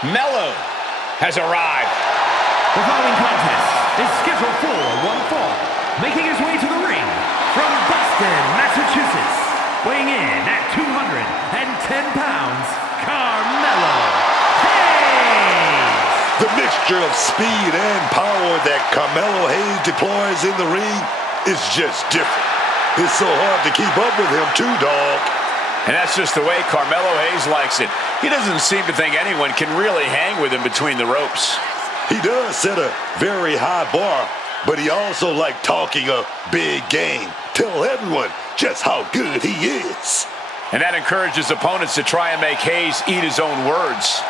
Mello has arrived. The following contest is scheduled for one fall. Making his way to the ring from Boston, Massachusetts, weighing in at 210 pounds, Carmelo Hayes. The mixture of speed and power that Carmelo Hayes deploys in the ring is just different. It's so hard to keep up with him too, dog. And that's just the way Carmelo Hayes likes it. He doesn't seem to think anyone can really hang with him between the ropes. He does set a very high bar, but he also likes talking a big game. Tell everyone just how good he is. And that encourages opponents to try and make Hayes eat his own words.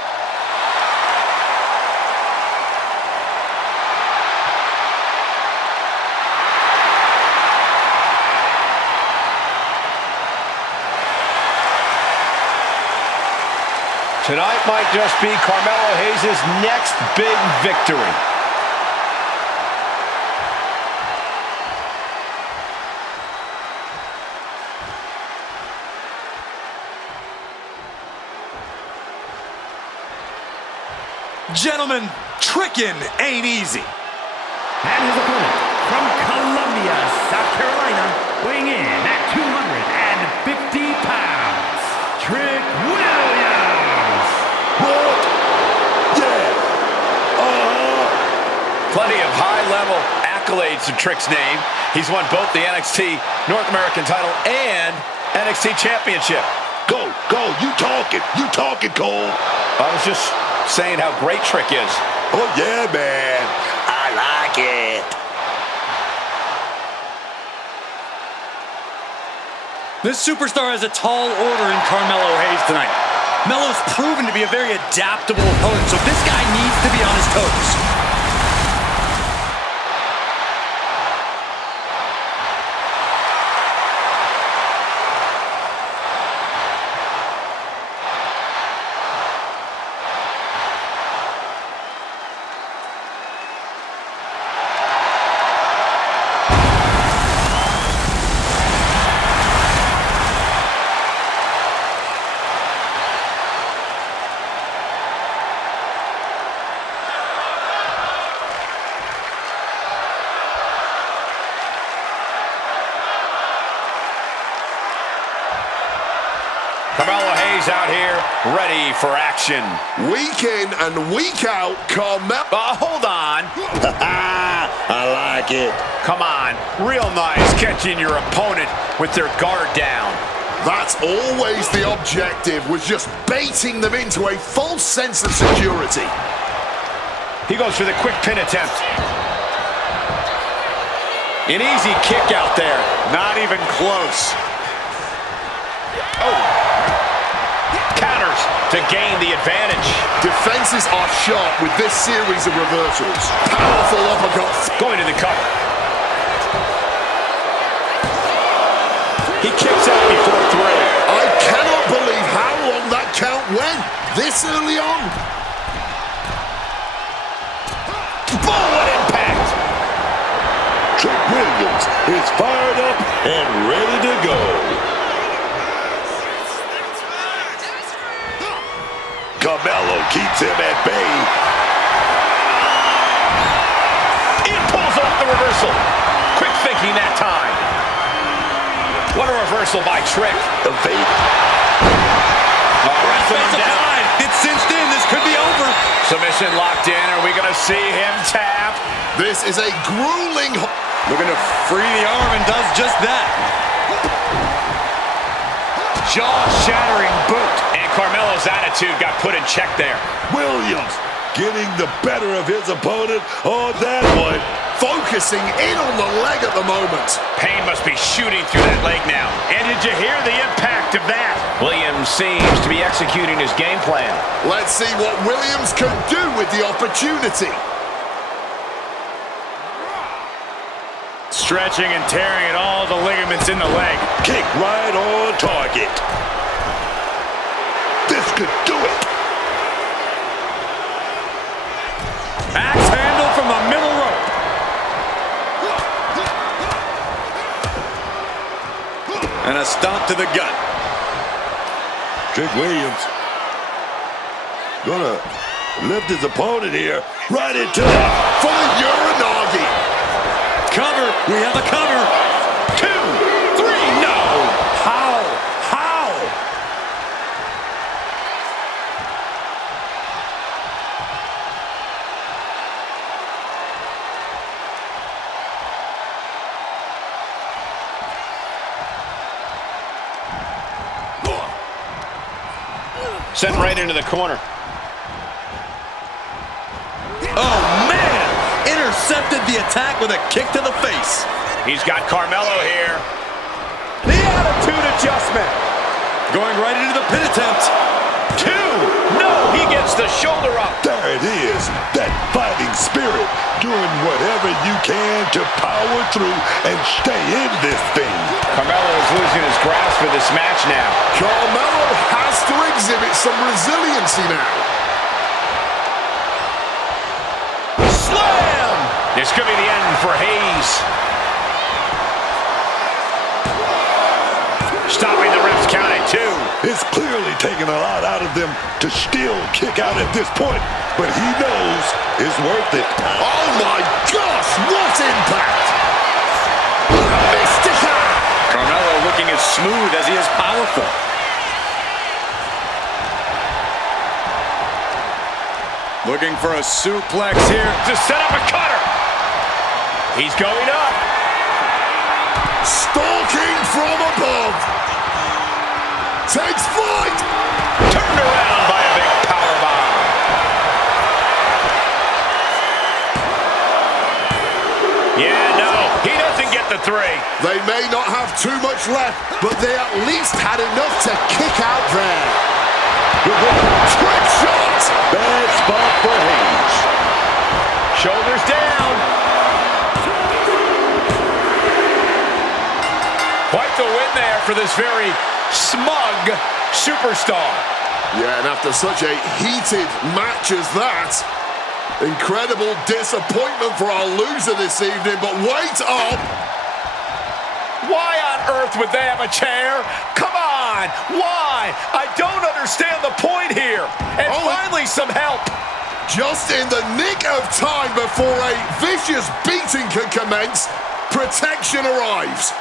Tonight might just be Carmelo Hayes' next big victory. Gentlemen, tricking ain't easy. And his opponent from Columbia, South Carolina, weighing in at 250 pounds, Trick Williams. What? Yeah. Plenty of high-level accolades to Trick's name. He's won both the NXT North American title and NXT Championship. Go. You talking, Cole. I was just saying how great Trick is. Oh, yeah, man. I like it. This superstar has a tall order in Carmelo Hayes tonight. Melo's proven to be a very adaptable opponent, so this guy needs to be on his toes. Carmelo Hayes out here, ready for action. Week in and week out, Carmelo. Hold on. I like it. Come on. Real nice catching your opponent with their guard down. That's always the objective, was just baiting them into a false sense of security. He goes for the quick pin attempt. An easy kick out there. Not even close. Oh. Counters to gain the advantage. Defenses are sharp with this series of reversals. Powerful uppercuts. Going to the cover. He kicks out before 3. I cannot believe how long that count went. This early on. Boom, what impact. Trick Williams is fired up and ready to go. Carmelo keeps him at bay. It pulls off the reversal. Quick thinking that time. What a reversal by Trick. Evade. Wrestling him down. It's cinched in. This could be over. Submission locked in. Are we going to see him tap? This is a grueling. Looking to free the arm and does just that. Jaw-shattering boot. And Carmelo's attitude got put in check there. Williams getting the better of his opponent on that one. Focusing in on the leg at the moment. Pain must be shooting through that leg now. And did you hear the impact of that? Williams seems to be executing his game plan. Let's see what Williams can do with the opportunity. Stretching and tearing at all the ligaments in the leg. Kick right on target. This could do it. Axe handle from the middle rope. And a stomp to the gut. Trick Williams gonna Lift his opponent here right into the for the Uranagi. Cover. We have a cover. 2, 3, no! How? How? Sent right into the corner. Oh, man! Intercepted the attack with a kick to the face. He's got Carmelo here. The attitude adjustment. Going right into the pin attempt. 2, no! He gets the shoulder up. There it is, that fighting spirit, doing whatever you can to power through and stay in this thing. Carmelo is losing his grasp for this match now. Carmelo has to exhibit some resiliency now. Slam! This could be the end for Hayes. Stopping the ref's count at 2. It's clearly taking a lot out of them to still kick out at this point, but he knows it's worth it. Oh my gosh, what impact! Mystica! Carmelo looking as smooth as he is powerful. Looking for a suplex here. To set up a cutter. He's going up. Stalking from above. Takes flight. Turned around by a big powerbomb. Yeah, no, he doesn't get the 3. They may not have too much left, but they at least had enough to kick out there. Trick shot. Bad spot for Hayes. Shoulders down. Quite the win there for this very smug superstar. Yeah, and after such a heated match as that, incredible disappointment for our loser this evening, but wait up! Why on earth would they have a chair? Come on! Why? I don't understand the point here. And finally some help. Just in the nick of time before a vicious beating can commence, protection arrives.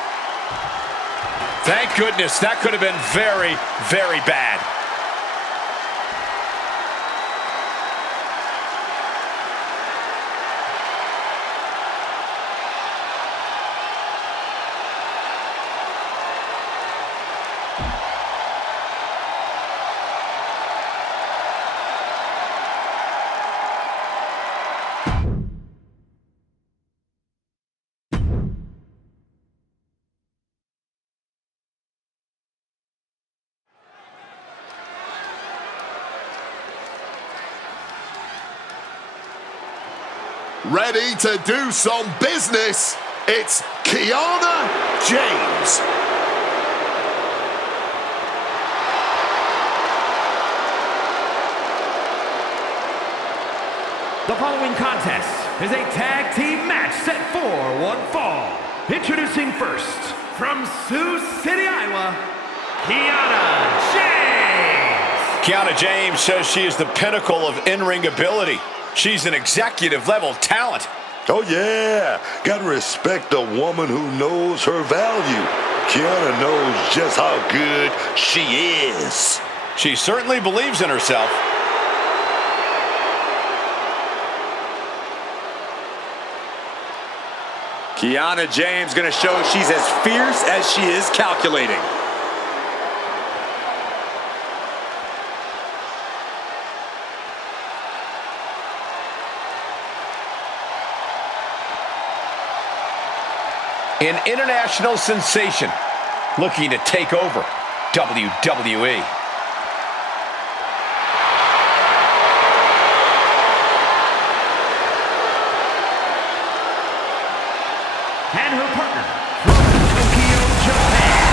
Thank goodness. That could have been very, very bad. Ready to do some business, it's Kiana James. The following contest is a tag team match set for one fall. Introducing first, from Sioux City, Iowa, Kiana James. Kiana James says she is the pinnacle of in-ring ability. She's an executive-level talent. Oh, yeah. Gotta respect a woman who knows her value. Kiana knows just how good she is. She certainly believes in herself. Kiana James gonna show she's as fierce as she is calculating. An international sensation looking to take over WWE. And her partner from Tokyo, Japan,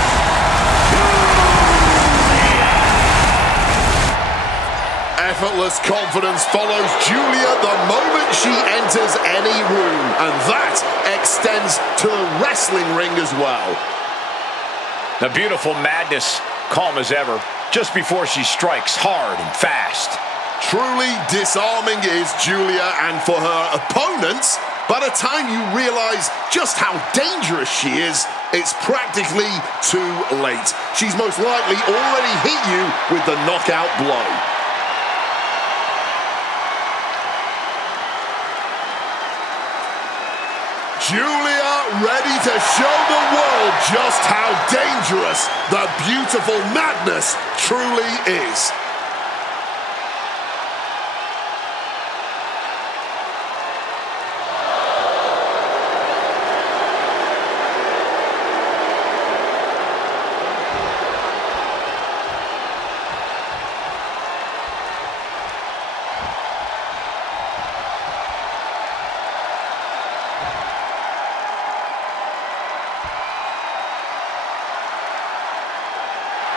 Effortless confidence follows Julia the moment she enters any room, and that extends to the wrestling ring as well. The beautiful madness, calm as ever, just before she strikes hard and fast. Truly disarming is Julia, and for her opponents, by the time you realize just how dangerous she is, it's practically too late. She's most likely already hit you with the knockout blow. Julia ready to show the world just how dangerous the beautiful madness truly is.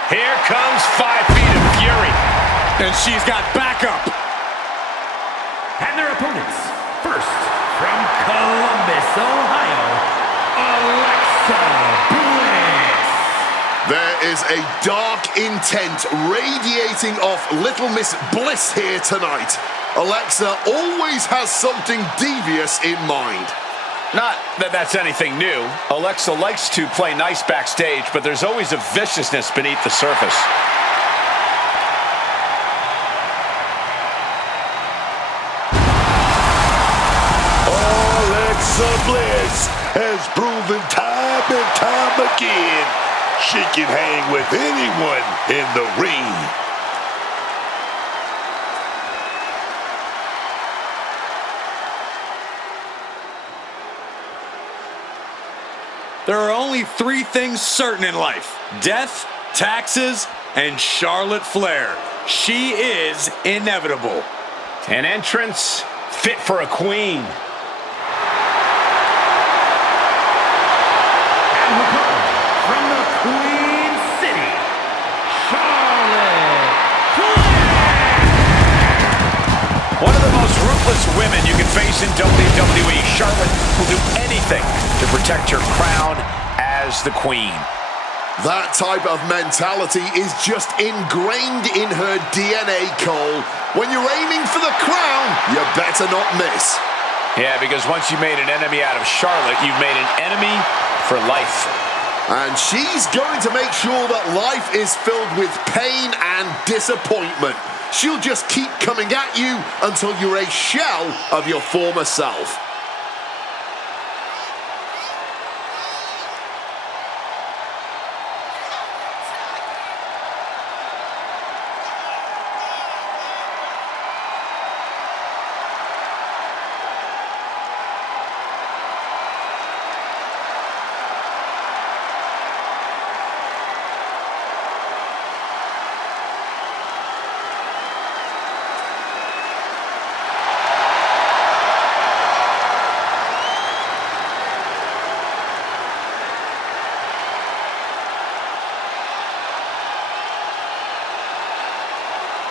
Here comes 5 feet of fury. And she's got backup. And their opponents, first, from Columbus, Ohio, Alexa Bliss. There is a dark intent radiating off Little Miss Bliss here tonight. Alexa always has something devious in mind. Not that that's anything new. Alexa likes to play nice backstage, but there's always a viciousness beneath the surface. Alexa Bliss has proven time and time again she can hang with anyone in the ring. There are only 3 things certain in life: death, taxes, and Charlotte Flair. She is inevitable. An entrance fit for a queen. And her partner, from the Queen City, Charlotte Flair. One of the most ruthless women you can face in WWE, Charlotte will do anything to protect her crown as the queen. That type of mentality is just ingrained in her DNA, Cole. When you're aiming for the crown, you better not miss. Yeah, because once you made an enemy out of Charlotte, you've made an enemy for life. And she's going to make sure that life is filled with pain and disappointment. She'll just keep coming at you until you're a shell of your former self.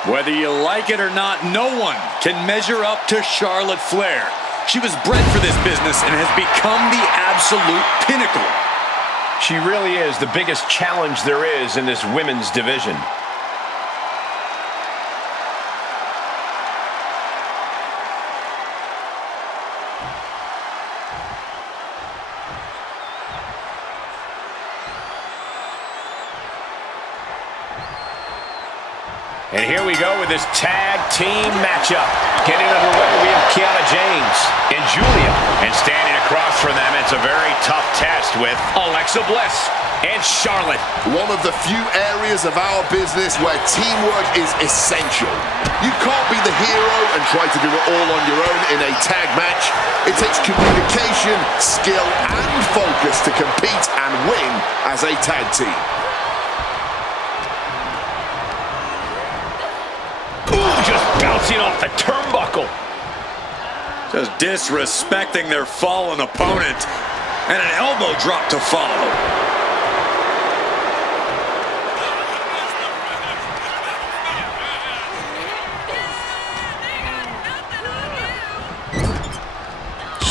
Whether you like it or not, no one can measure up to Charlotte Flair. She was bred for this business and has become the absolute pinnacle. She really is the biggest challenge there is in this women's division. And here we go with this tag team matchup. Getting underway, we have Kiana James and Julia. And standing across from them, it's a very tough test with Alexa Bliss and Charlotte. One of the few areas of our business where teamwork is essential. You can't be the hero and try to do it all on your own in a tag match. It takes communication, skill, and focus to compete and win as a tag team. Just bouncing off the turnbuckle. Just disrespecting their fallen opponent. And an elbow drop to follow.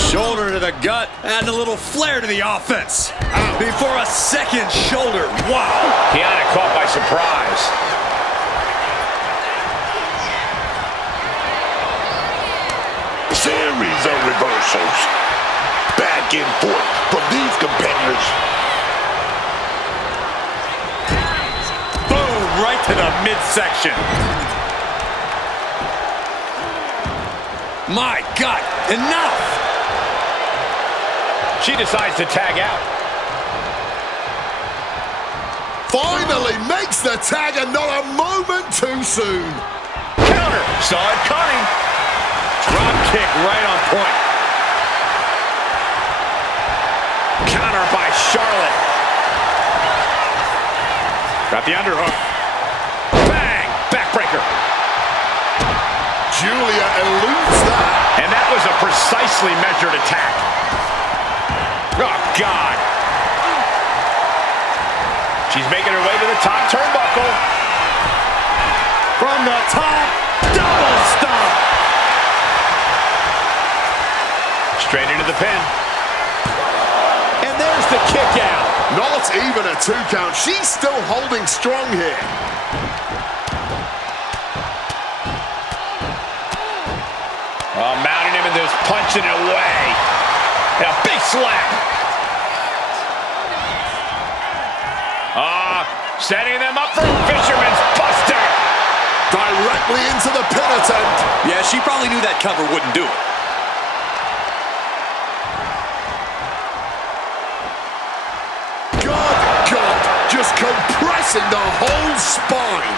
Shoulder to the gut, adding a little flair to the offense. Before a second shoulder. Wow. Kiana caught by surprise. reversals. Back and forth from these competitors. Boom, right to the midsection. My God, enough! She decides to tag out. Finally makes the tag and not a moment too soon. Counter. Saw it coming. Drop kick right on point. Counter by Charlotte. Got the underhook. Bang. Backbreaker. Julia eludes that. And that was a precisely measured attack. Oh, God. She's making her way to the top turnbuckle. From the top, double stomp. Straight into the pin. And there's the kick out. Not even a 2 count. She's still holding strong here. Oh, mounting him and just punching it away. And a big slap. Setting them up for Fisherman's Buster. Directly into the pin attempt. Yeah, she probably knew that cover wouldn't do it. God, just compressing the whole spine.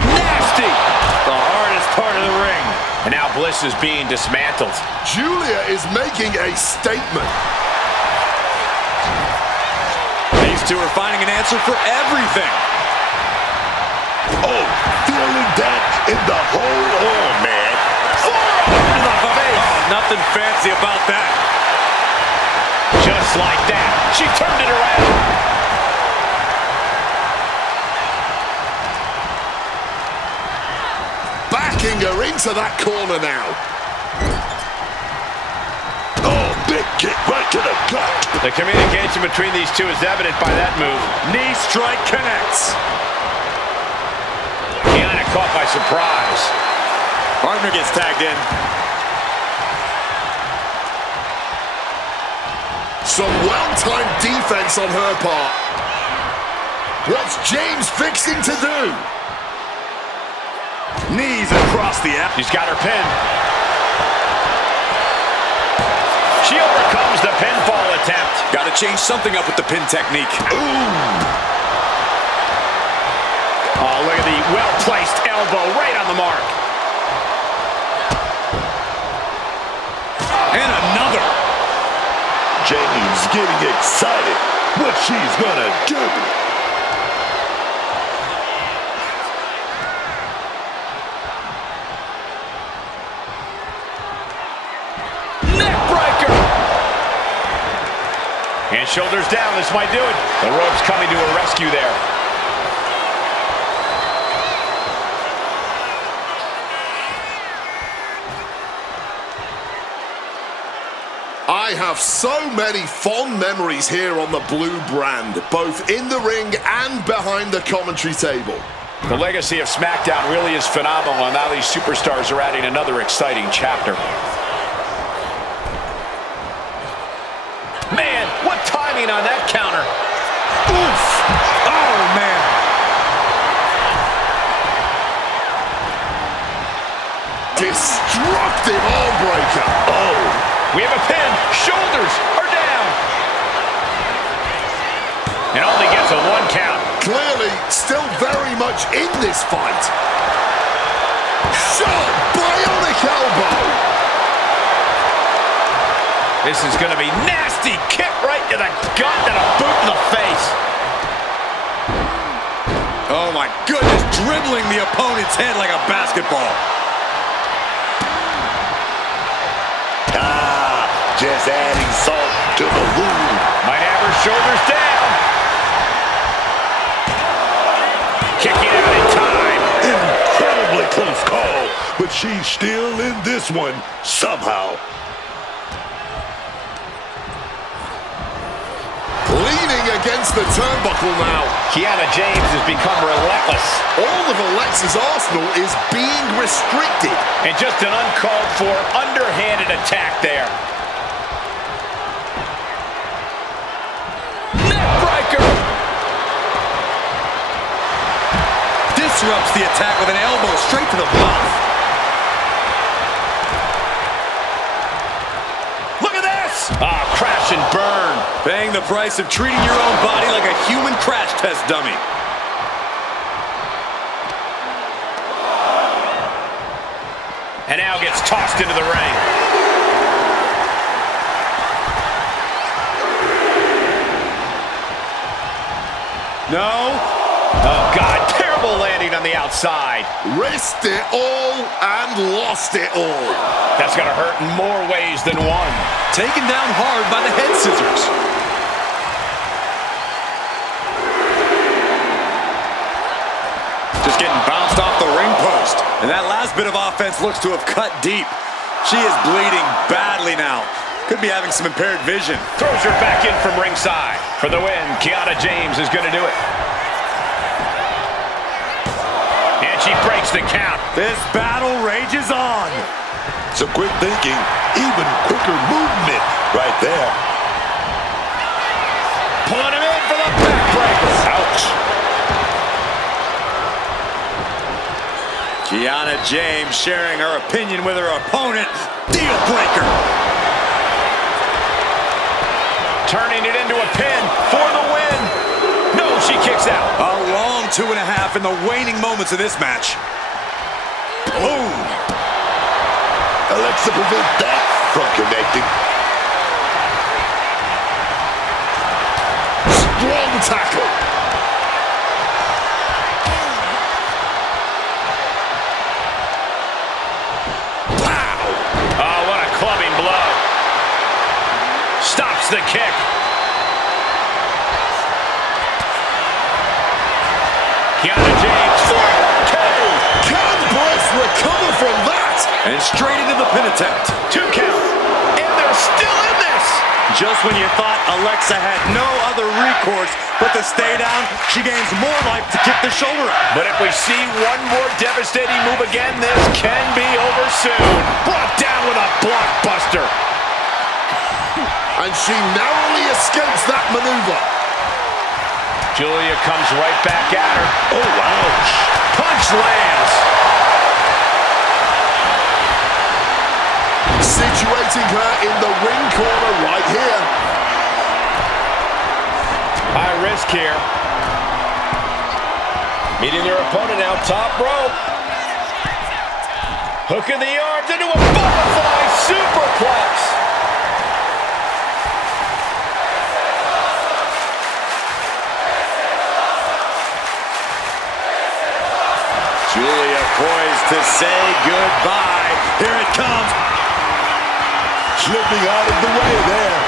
Nasty. The hardest part of the ring. And now Bliss is being dismantled. Julia is making a statement. These two are finding an answer for everything. Oh, feeling that in the whole arm, man. Into the face. Oh, nothing fancy about that. Just like that. She turned it around. Backing her into that corner now. Oh, big kick right to the gut. The communication between these two is evident by that move. Knee strike connects. Kiana caught by surprise. Partner gets tagged in. Some well-timed defense on her part. What's James fixing to do? Knees across the app. She's got her pin. She overcomes the pinfall attempt. Got to change something up with the pin technique. Oh, look at the well-placed elbow right on the mark. And another. James getting excited. What she's gonna do. Neckbreaker. And shoulders down. This might do it. The ropes coming to a rescue there. I have so many fond memories here on the blue brand, both in the ring and behind the commentary table. The legacy of Smackdown really is phenomenal, and now these superstars are adding another exciting chapter. Man, what timing on that counter. Oof. Oh, man. Destructive arm breaker. Oh. We have a pin. Shoulders are down. And only gets a 1 count. Clearly still very much in this fight. Sharp bionic elbow. This is going to be nasty. Kick right to the gut and a boot in the face. Oh, my goodness. Dribbling the opponent's head like a basketball. Just adding salt to the wound. Might have her shoulders down. Kicking out in time. Incredibly close call, but she's still in this one somehow. Leaning against the turnbuckle now. Kiana James has become relentless. All of Alexa's arsenal is being restricted. And just an uncalled for, underhanded attack there. Neckbreaker! Disrupts the attack with an elbow straight to the mouth. Look at this! Ah, crash and burn. Paying the price of treating your own body like a human crash test dummy. And now gets tossed into the ring. No. Oh, God. Terrible landing on the outside. Risked it all and lost it all. That's going to hurt in more ways than one. Taken down hard by the head scissors. Just getting bounced off the ring post. And that last bit of offense looks to have cut deep. She is bleeding badly now. Could be having some impaired vision. Throws her back in from ringside. For the win, Kiana James is going to do it. And she breaks the count. This battle rages on. Some quick thinking, even quicker movement right there. Pulling him in for the backbreaker. Ouch. Kiana James sharing her opinion with her opponent. Deal breaker. Turning it into a pin for the win. No, she kicks out. A long 2.5 in the waning moments of this match. Boom. Alexa prevent that from connecting. Strong tackle. Pow! Oh, what a clubbing blow. Stops the kick. Kiana James, 4, 2. Can Bliss recover from that? And straight into the pin attempt. 2 count. And they're still in this. Just when you thought Alexa had no other recourse but to stay down, she gains more life to kick the shoulder up. But if we see one more devastating move again, this can be over soon. Brought down with a blockbuster. And she narrowly escapes that maneuver. Julia comes right back at her. Oh, ouch. Punch lands. Situating her in the ring corner right here. High risk here. Meeting their opponent now, top rope. Hooking the arms into a butterfly superplex. Julia poised to say goodbye. Here it comes. Slipping out of the way there.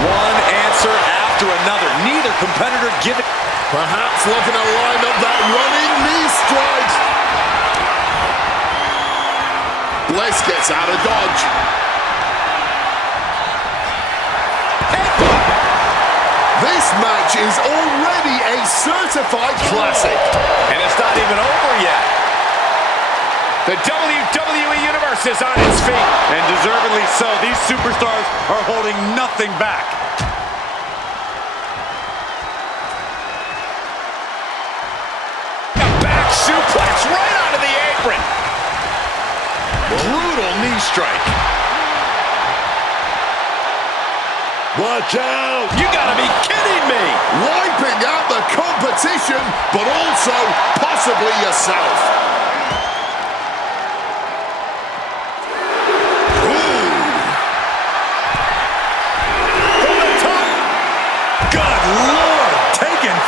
One answer after another. Neither competitor giving. Perhaps looking to line up that running knee strike. Bliss gets out of dodge. This match is already a certified classic. And it's not even over yet. The WWE Universe is on its feet. And deservedly so. These superstars are holding nothing back. A back suplex right onto the apron. Brutal knee strike. Watch out. You gotta be kidding me. Wiping out the competition, but also possibly yourself.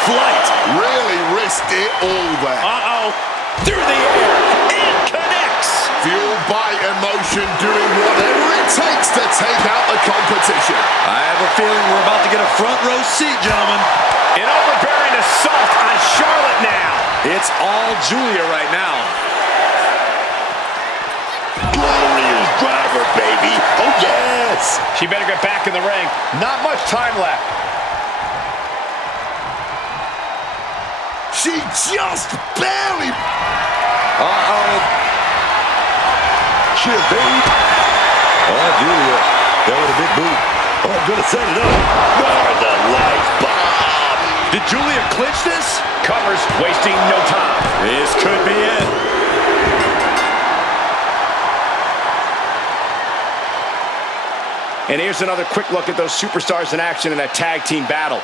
Flight. Really risked it all there. Uh-oh. Through the air. And connects. Fueled by emotion, doing whatever it takes to take out the competition. I have a feeling we're about to get a front row seat, gentlemen. An overbearing assault on Charlotte now. It's all Julia right now. Glorious driver, baby. Oh, yes. She better get back in the ring. Not much time left. She just barely... Uh-oh. championship, baby. Oh, Julia, that was a big move. Oh, gonna set it up. Oh, the life bomb. Did Julia clinch this? Covers, wasting no time. This could be it. And here's another quick look at those superstars in action in that tag team battle.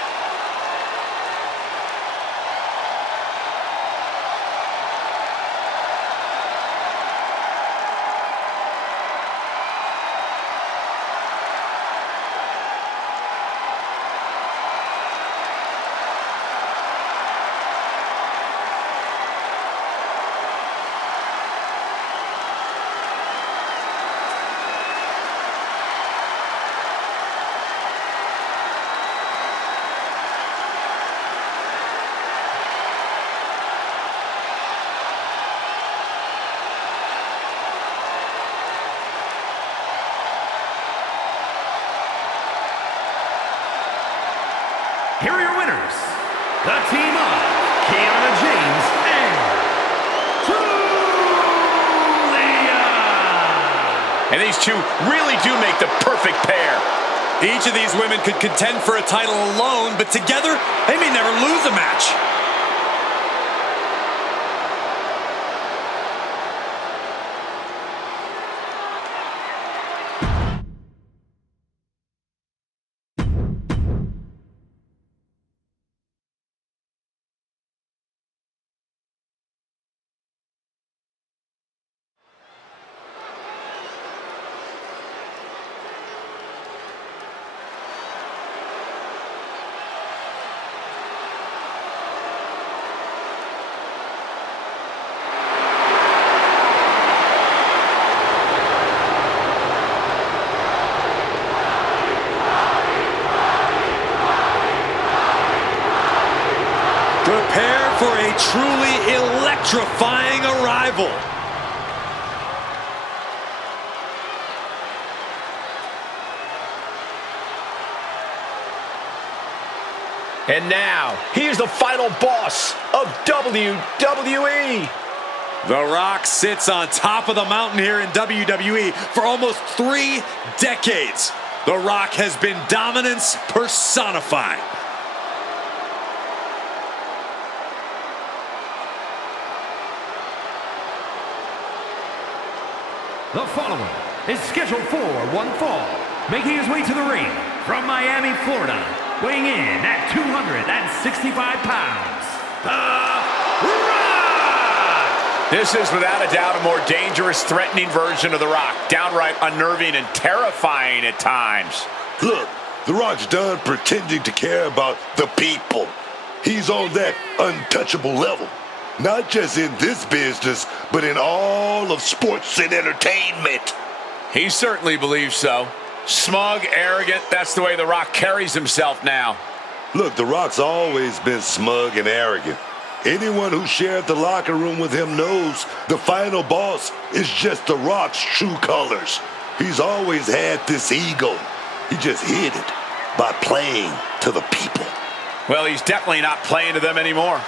Here are your winners, the team of Kiana James and Julia. And these two really do make the perfect pair. Each of these women could contend for a title alone, but together, they may never lose a match. Prepare for a truly electrifying arrival. And now, here's the final boss of WWE. The Rock sits on top of the mountain here in WWE for almost 3 decades. The Rock has been dominance personified. The following is scheduled for one fall, making his way to the ring from Miami, Florida, weighing in at 265 pounds, The Rock! This is without a doubt a more dangerous, threatening version of The Rock. Downright unnerving and terrifying at times. Look, The Rock's done pretending to care about the people. He's on that untouchable level. Not just in this business, but in all of sports and entertainment. He certainly believes so. Smug, arrogant, that's the way The Rock carries himself now. Look, The Rock's always been smug and arrogant. Anyone who shared the locker room with him knows the final boss is just The Rock's true colors. He's always had this ego. He just hid it by playing to the people. Well, he's definitely not playing to them anymore.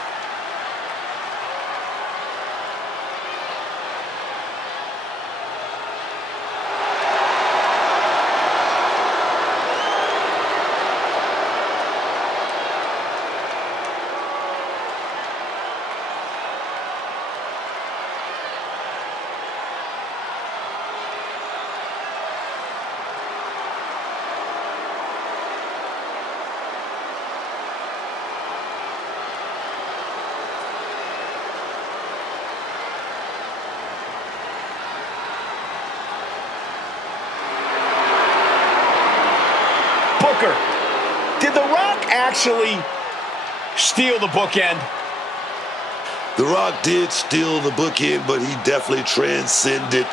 Did The Rock actually steal the bookend? The Rock did steal the bookend, but he definitely transcended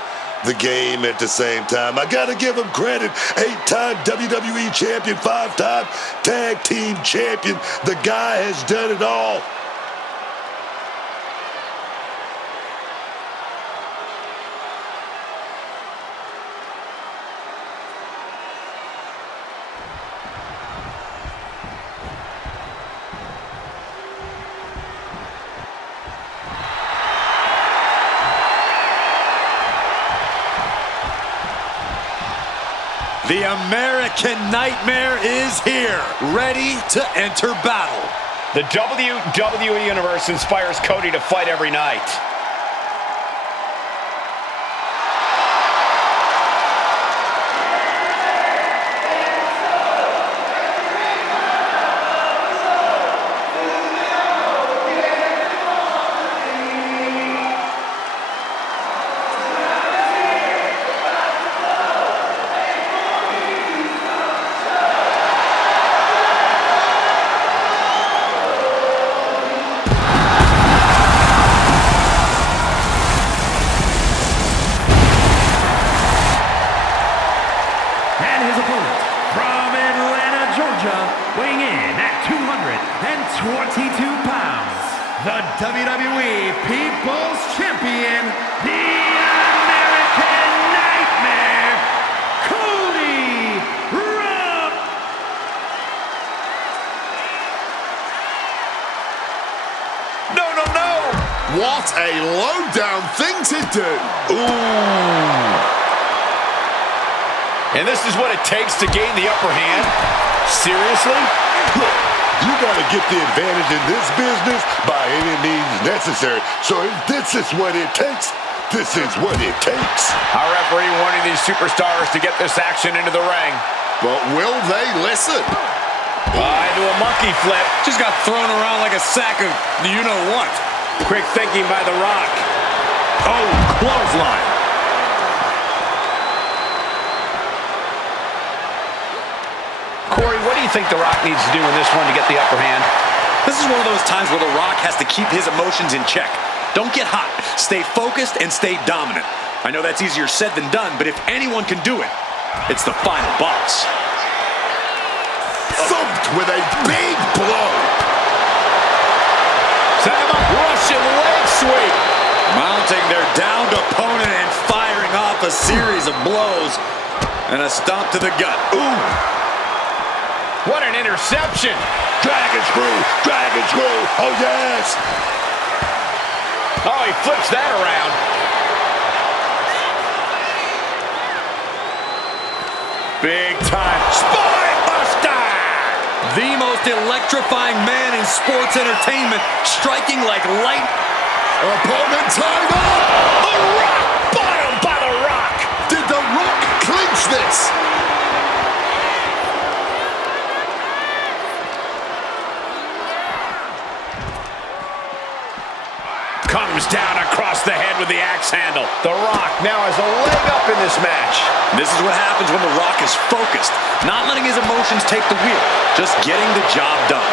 the game at the same time. I gotta give him credit. 8-time WWE champion, 5-time tag team champion. The guy has done it all. The American Nightmare is here, ready to enter battle. The WWE Universe inspires Cody to fight every night. Weighing in at 222 pounds, the WWE People's Champion, the American Nightmare, Cody Rhodes. No, no, no! What a low-down thing to do. Ooh. And this is what it takes to gain the upper hand? Seriously? Look, you gotta get the advantage in this business by any means necessary. So if this is what it takes, this is what it takes. Our referee wanting these superstars to get this action into the ring. But will they listen? Into a monkey flip. Just got thrown around like a sack of you-know-what. Quick thinking by The Rock. Oh, clothesline. Corey, what do you think The Rock needs to do in this one to get the upper hand? This is one of those times where The Rock has to keep his emotions in check. Don't get hot. Stay focused and stay dominant. I know that's easier said than done, but if anyone can do it, it's the final boss. Thumped with a big blow. Set him up, Russian leg sweep. Mounting their downed opponent and firing off a series of blows. And a stomp to the gut. Ooh. What an interception! Dragon screw! Dragon screw! Oh, yes! Oh, he flips that around. Big time spine buster! The most electrifying man in sports entertainment, striking like light. Opponent tied up! The Rock bottom by The Rock! Did The Rock clinch this? Comes down across the head with the axe handle. The Rock now has a leg up in this match. This is what happens when The Rock is focused, not letting his emotions take the wheel, just getting the job done.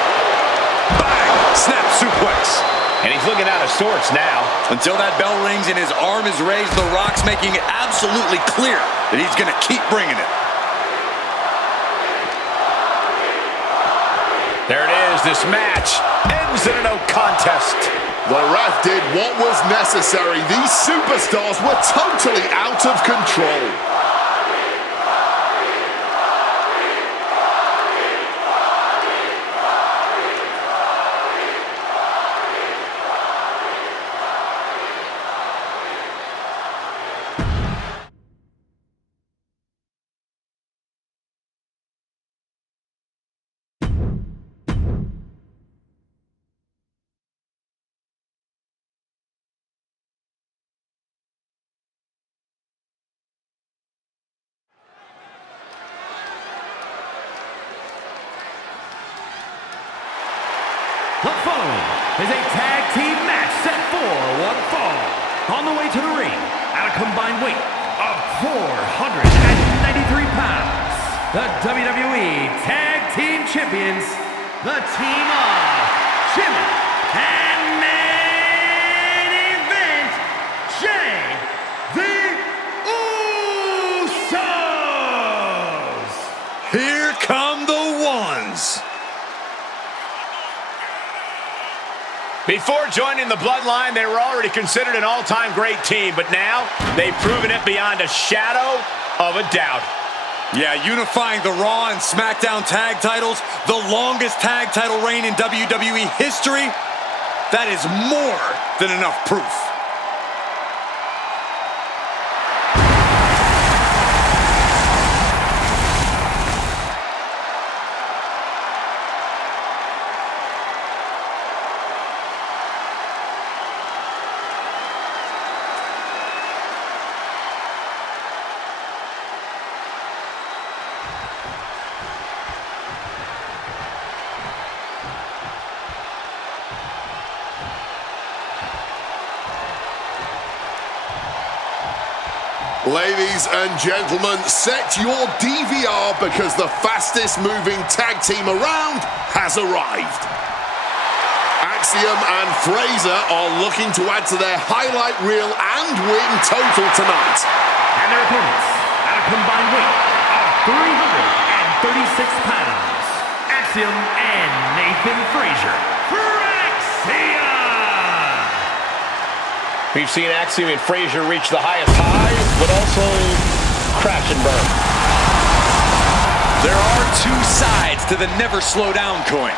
Bang! Snap suplex. And he's looking out of sorts now. Until that bell rings and his arm is raised, The Rock's making it absolutely clear that he's going to keep bringing it. There it is. This match ends in a no contest. The ref did what was necessary. These superstars were totally out of control. The following is a tag team match set for one fall. On the way to the ring, at a combined weight of 493 pounds, the WWE Tag Team Champions, the team of Jimmy and main event, Jay the Usos. Here come the ones. Before joining the Bloodline, they were already considered an all-time great team, but now they've proven it beyond a shadow of a doubt. Yeah, unifying the Raw and Smackdown tag titles, the longest tag title reign in WWE history, that is more than enough proof. Ladies and gentlemen, set your DVR because the fastest moving tag team around has arrived. Axiom and Fraser are looking to add to their highlight reel and win total tonight. And their opponents, at a combined weight of 336 pounds, Axiom and Nathan Fraser. Axiom! We've seen Axiom and Fraser reach the highest highs, but also crash and burn. There are two sides to the never slow down coin.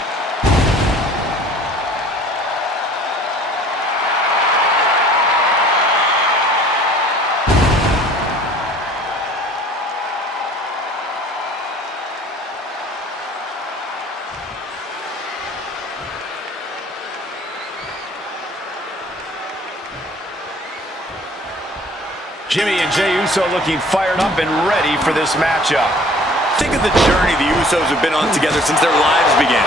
Jimmy and Jey Uso looking fired up and ready for this matchup. Think of the journey the Usos have been on together since their lives began.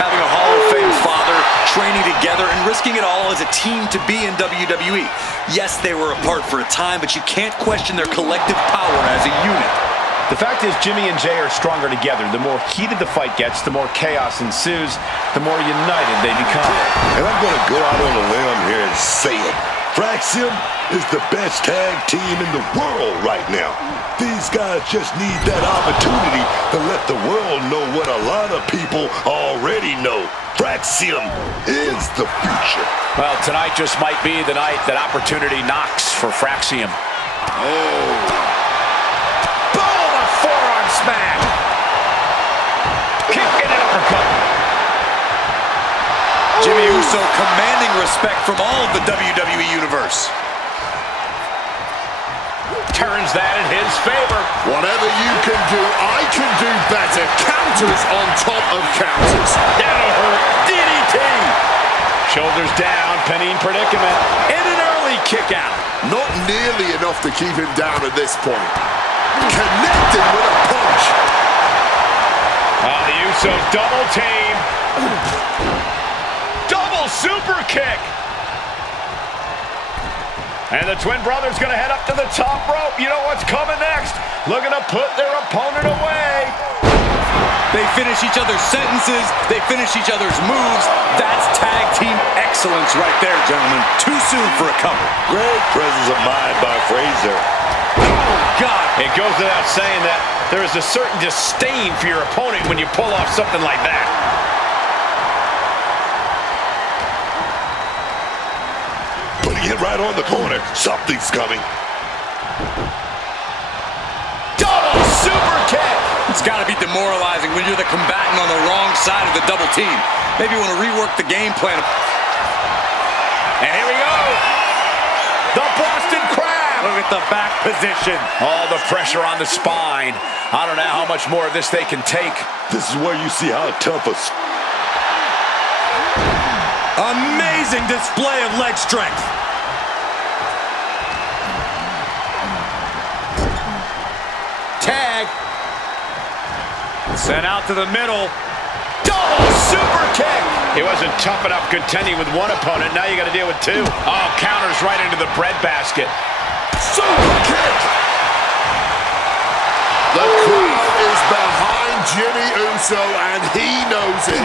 Having a Hall of Fame father, training together, and risking it all as a team to be in WWE. Yes, they were apart for a time, but you can't question their collective power as a unit. The fact is, Jimmy and Jey are stronger together. The more heated the fight gets, the more chaos ensues, the more united they become. And I'm going to go out on a limb here and say it. Axiom is the best tag team in the world right now. These guys just need that opportunity to let the world know what a lot of people already know. Axiom is the future. Well, tonight just might be the night that opportunity knocks for Axiom. Oh. Boom! A forearm smack. Kick and uppercut. Jimmy Uso commanding respect from all of the WWE Universe. Turns that in his favor. Whatever you can do, I can do better. Counters on top of counters. That'll hurt. DDT. Shoulders down, pinning predicament. And an early kick out. Not nearly enough to keep him down at this point. Connected with a punch. The Usos double team. Double super kick. And the twin brothers going to head up to the top rope. You know what's coming next? Looking to put their opponent away. They finish each other's sentences. They finish each other's moves. That's tag team excellence right there, gentlemen. Too soon for a cover. Great presence of mind by Fraser. Oh, God. It goes without saying that there is a certain disdain for your opponent when you pull off something like that. Hit right on the corner. Something's coming. Double super kick. It's got to be demoralizing when you're the combatant on the wrong side of the double team. Maybe you want to rework the game plan. And here we go. The Boston Crab. Look at the back position. All the pressure on the spine. I don't know how much more of this they can take. This is where you see how tough a... Amazing display of leg strength. Tag. Sent out to the middle. Double super kick. He wasn't tough enough contending with one opponent. Now you got to deal with two. Oh, counters right into the breadbasket. Super kick. The crowd is behind Jimmy Uso, and he knows it.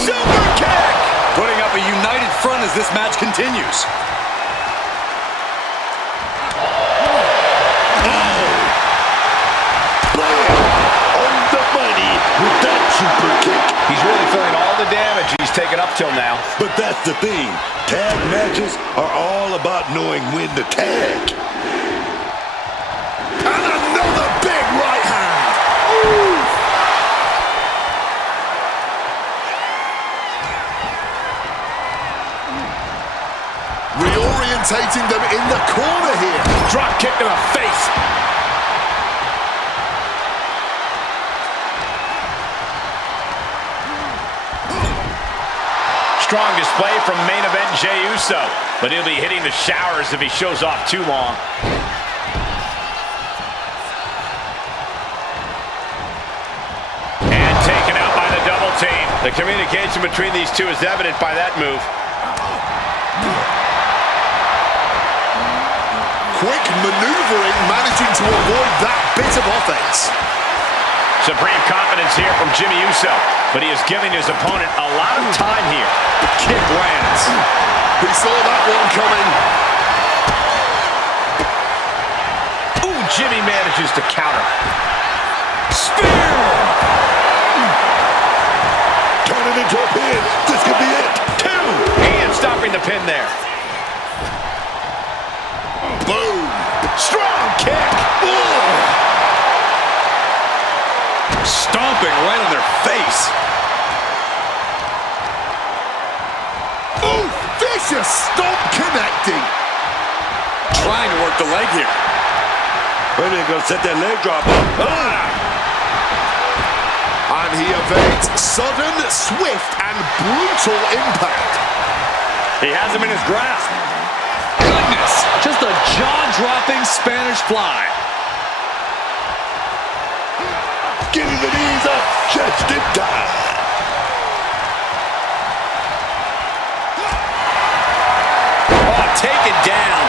Super kick. Putting up a united front as this match continues. On the money with that super kick. He's really feeling all the damage he's taken up till now. But that's the thing. Tag matches are all about knowing when to tag. And another big right hand. Ooh. Reorientating them in the corner here. Drop kick to the face. Strong display from main event Jey Uso, but he'll be hitting the showers if he shows off too long. And taken out by the double team. The communication between these two is evident by that move. Quick maneuvering, managing to avoid that bit of offense. Supreme confidence here from Jimmy Uso, but he is giving his opponent a lot of time here. Kick lands. He saw that one coming. Ooh, Jimmy manages to counter. Spear! Turn it into a pin. This could be it. 2. And stopping the pin there. Boom. Strong kick. Oh. Stomping right on their face. Oh, vicious stomp connecting. Trying to work the leg here. But they're going to set that leg drop up. And he evades sudden, swift, and brutal impact. He has him in his grasp. Goodness! Just a jaw-dropping Spanish fly. Getting the knees up just in time. Oh, taken down.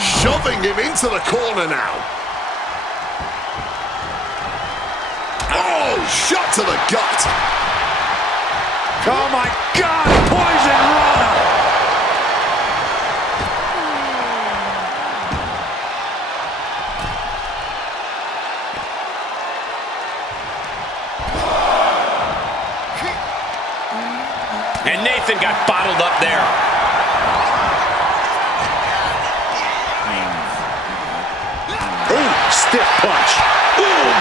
Shoving him into the corner now. Oh, shot to the gut. Oh my God! Poison Rana! And Nathan got bottled up there. Ooh, stiff punch. Boom.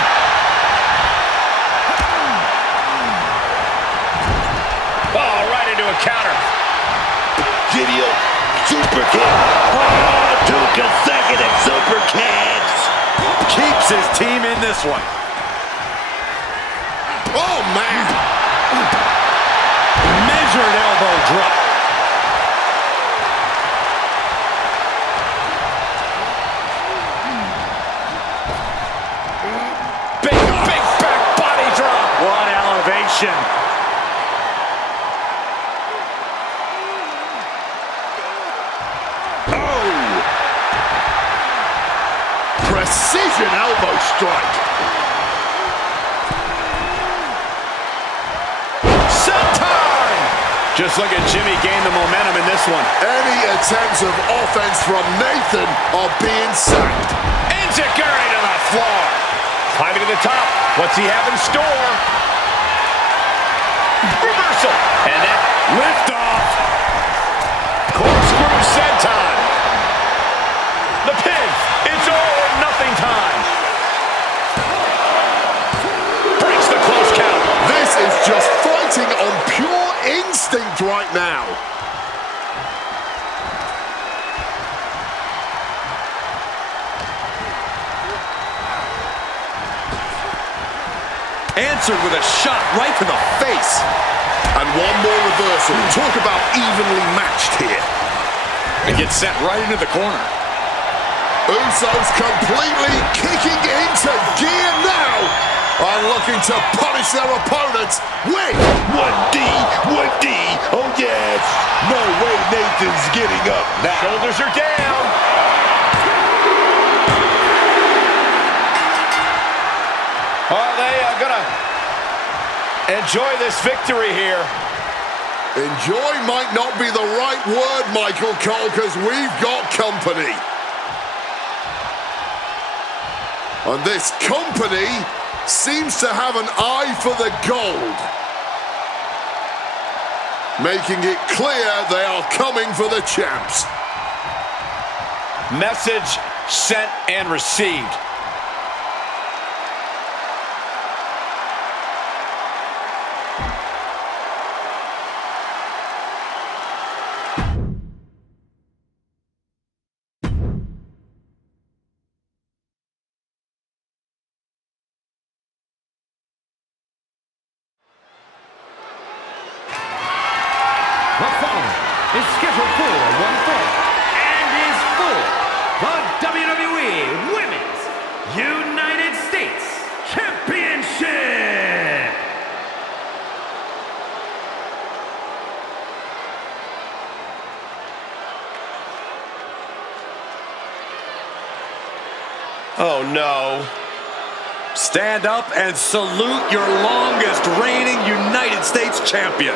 Oh, right into a counter. Video super kick. Oh, 2 consecutive super kicks. Keeps his team in this one. Oh, man. Measured elbow drop. Big back body drop. What elevation. Oh. Precision elbow strike. Just look at Jimmy gain the momentum in this one. Any attempts of offense from Nathan are being sacked. Enziguri to the floor. Climbing to the top. What's he have in store? Reversal. And that lift off. Corkscrew senton. The pin. It's all or nothing time. Breaks the close count. This is just fighting on pure instinct right now. Answered with a shot right to the face. And one more reversal. Talk about evenly matched here. It gets sent right into the corner. Usos completely kicking into gear now. And looking to punish their opponents with 1D, 1D. Oh, yes. No way Nathan's getting up now. Shoulders are down. Are they going to enjoy this victory here? Enjoy might not be the right word, Michael Cole, because we've got company. And this company seems to have an eye for the gold, making it clear they are coming for the champs. Message sent and received. The following is scheduled for one fall and is for the WWE Oh, no. Stand up and salute your longest reigning United States champion.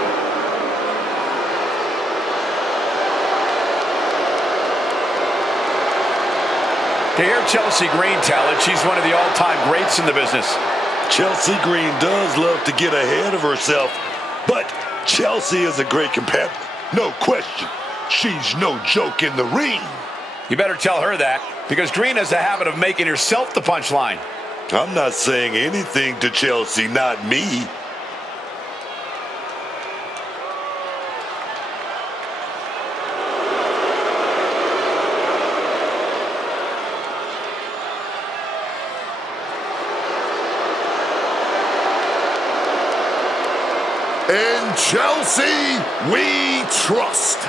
To hear Chelsea Green tell it, she's one of the all-time greats in the business. Chelsea Green does love to get ahead of herself, but Chelsea is a great competitor. No question. She's no joke in the ring. You better tell her that, because Green has a habit of making herself the punchline. I'm not saying anything to Chelsea, not me. In Chelsea, we trust.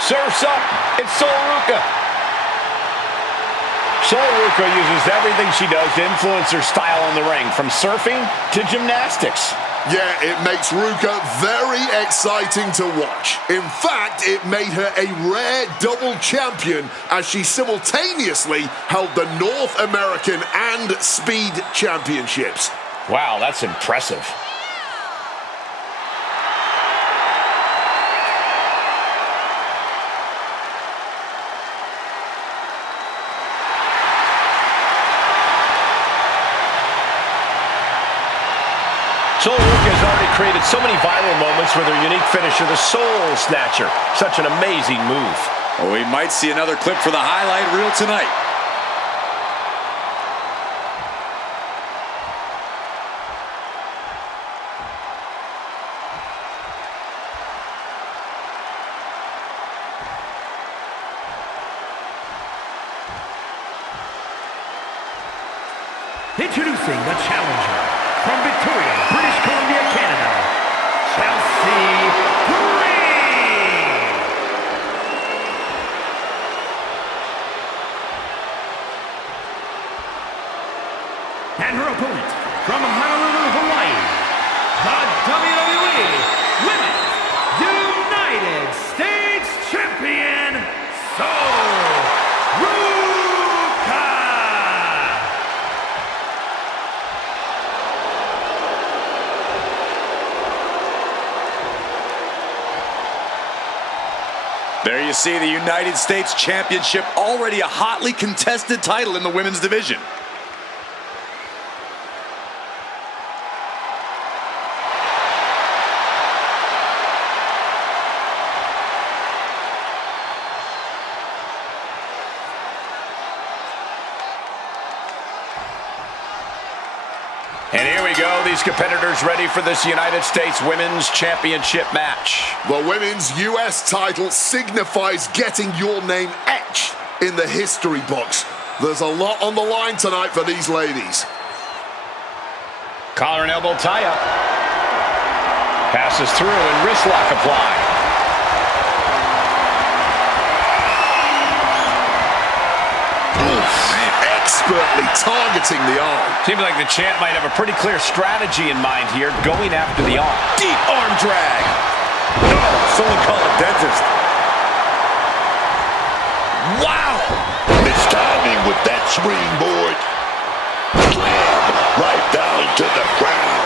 Surf's up. It's Sol Ruca. Sol Ruca uses everything she does to influence her style in the ring, from surfing to gymnastics. Yeah, it makes Ruka very exciting to watch. In fact, it made her a rare double champion as she simultaneously held the North American and Speed Championships. Wow, that's impressive. Sol Ruca has already created so many viral moments with her unique finisher, the Soul Snatcher. Such an amazing move. Oh, we might see another clip for the highlight reel tonight. Introducing the challenger from Victoria, British Columbia, Canada, Chelsea Green. And her opponent from Honolulu, Hawaii, the WWE Women's United States Champion, Sol Ruca. There you see the United States Championship, already a hotly contested title in the women's division. And here we go, these competitors ready for this United States Women's Championship match. The women's US title signifies getting your name etched in the history books. There's a lot on the line tonight for these ladies. Collar and elbow tie-up. Passes through and wrist lock applied. Expertly targeting the arm. Seems like the champ might have a pretty clear strategy in mind here, going after the arm. Deep arm drag. No, someone call a dentist. Wow! Mistiming with that springboard. Slam right down to the ground.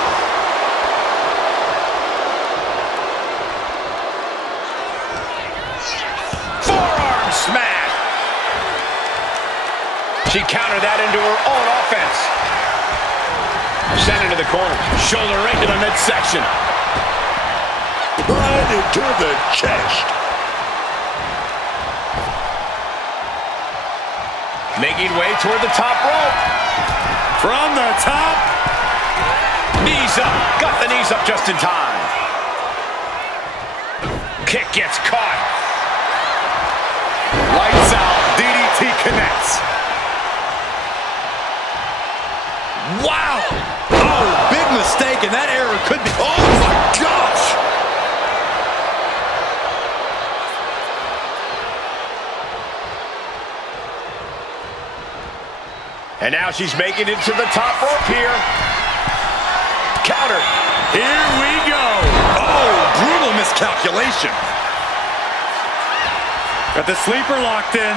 Forearm smash. She countered that into her own offense. Sent into the corner. Shoulder right to the midsection. Right into the chest. Making way toward the top rope. From the top. Knees up. Got the knees up just in time. Kick gets caught. Lights out. DDT connects. Wow! Oh, big mistake, and that error could be... Oh my gosh! And now she's making it to the top rope here. Counter. Here we go. Oh, brutal miscalculation. Got the sleeper locked in.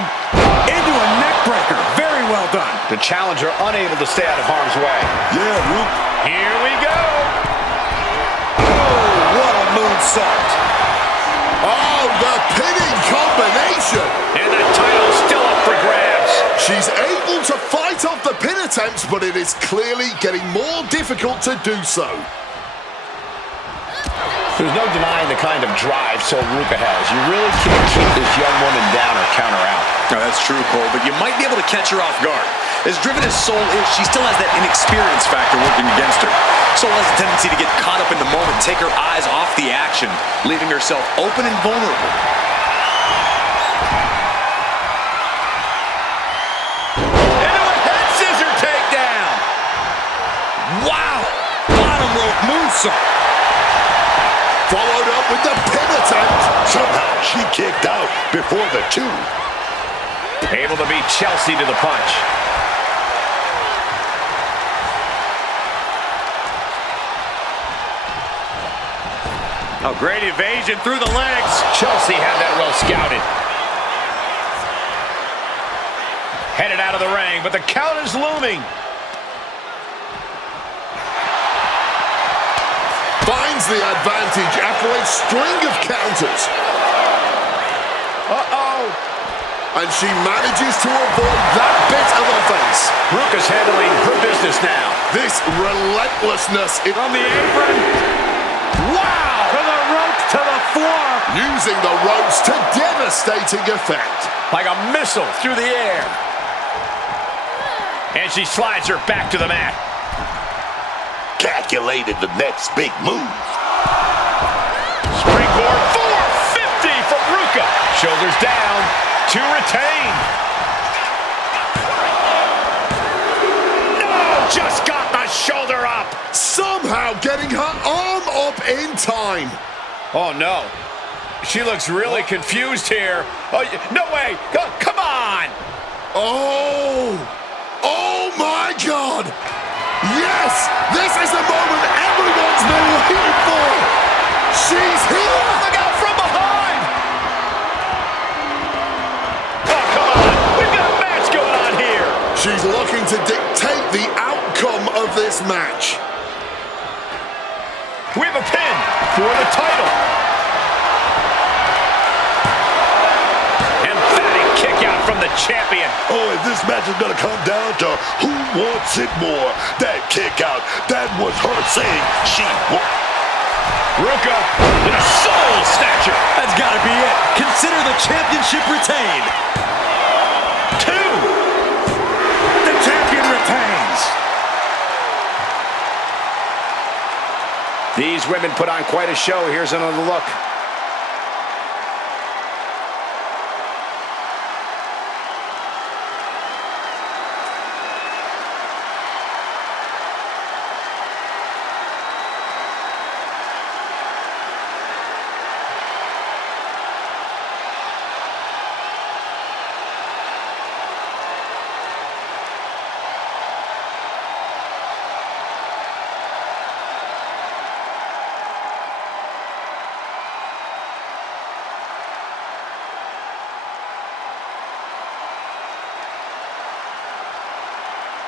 Into a neck breaker. Very well done. The challenger unable to stay out of harm's way. Yeah, Rook. Here we go. Oh, what a moonsault. Oh, the pinning combination. And the title's still up for grabs. She's able to fight off the pin attempts, but it is clearly getting more difficult to do so. There's no denying the kind of drive Ruka has. You really can't keep this young woman down or count her out. No, that's true, Cole, but you might be able to catch her off guard. As driven as Soul is, she still has that inexperience factor working against her. Soul has a tendency to get caught up in the moment, take her eyes off the action, leaving herself open and vulnerable. Into a head scissor takedown. Wow! Bottom rope moonsault. Followed up with the pin attempt. Somehow she kicked out before the 2. Able to beat Chelsea to the punch. Oh, great evasion through the legs. Chelsea had that well scouted. Headed out of the ring, but the count is looming. Finds the advantage after a string of counters. Uh-oh. And she manages to avoid that bit of offense. Ruka's handling her business now. This relentlessness On the apron. Wow! From the ropes to the floor. using the ropes to devastating effect. Like a missile through the air. And she slides her back to the mat. Calculated the next big move. Springboard 450 from Ruka. Shoulders down to retain. No, just got the shoulder up. Somehow getting her arm up in time. Oh, no. She looks really confused here. Oh, no way. Come on. Oh! Oh my God! Yes! This is the moment everyone's been waiting for! She's here! Look out from behind. Oh, come on. We've got a match going on here. She's looking to dictate the outcome of this match. We have a pin for the title. Emphatic kick out from the champion. Oh, and this match is going to come down to who wants it more. That kick out, that was her saying she won. Ruka in a soul snatcher. That's got to be it. Consider the championship retained. 2. The champion retains. These women put on quite a show. Here's another look.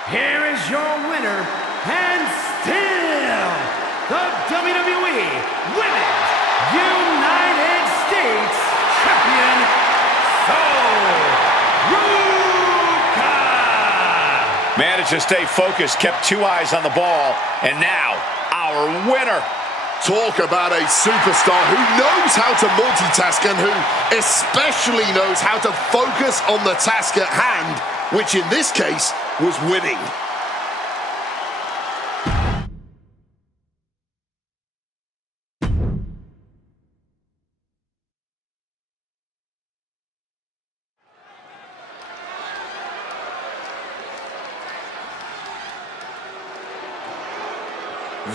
Here is your winner, and still the WWE Women's United States Champion, Ruka! Managed to stay focused, kept 2 eyes on the ball, and now our winner. Talk about a superstar who knows how to multitask and who especially knows how to focus on the task at hand, which in this case was winning.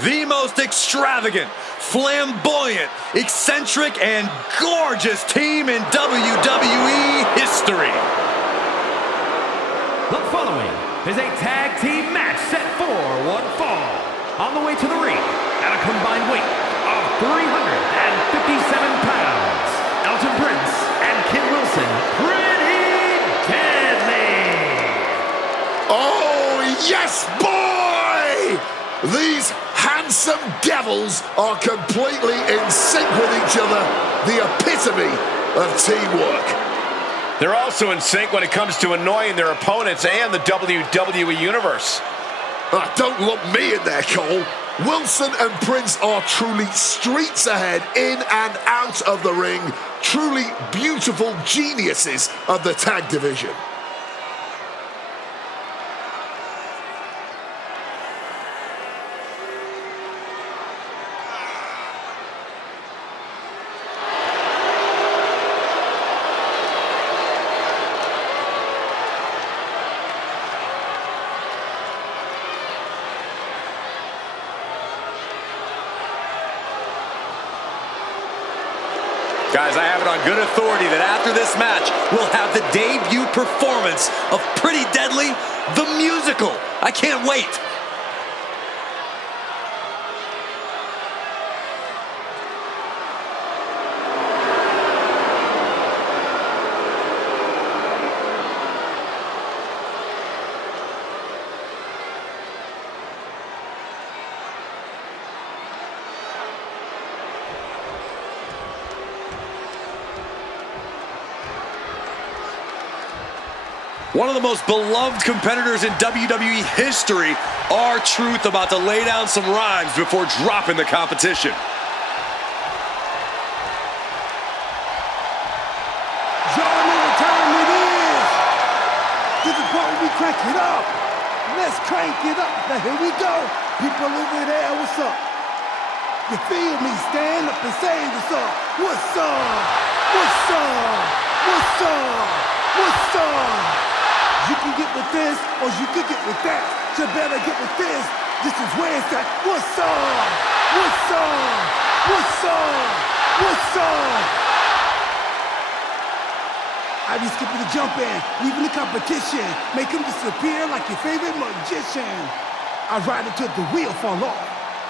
The most extravagant, flamboyant, eccentric, and gorgeous team in WWE history. The following is a tag team match set for one fall. On the way to the ring, at a combined weight of 357 pounds, Elton Prince and Kid Wilson, pretty deadly. Oh, yes, boy! These handsome devils are completely in sync with each other, the epitome of teamwork. They're also in sync when it comes to annoying their opponents and the WWE Universe. Don't lump me in there, Cole. Wilson and Prince are truly streets ahead, in and out of the ring. Truly beautiful geniuses of the tag division. Guys, I have it on good authority that after this match, we'll have the debut performance of Pretty Deadly, the musical. I can't wait. One of the most beloved competitors in WWE history, R-Truth about to lay down some rhymes before dropping the competition. Y'all know what time it is. This is what we crank it up. Let's crank it up. Now here we go. People over there, what's up? You feel me? Stand up and say what's up. What's up? What's up? What's up? What's up? You can get with this, or you can get with that. You better get with this. This is where it's at. What's up? What's up? What's up? What's up? I be skipping the jumping, leaving the competition, make them disappear like your favorite magician. I ride until the wheel fall off.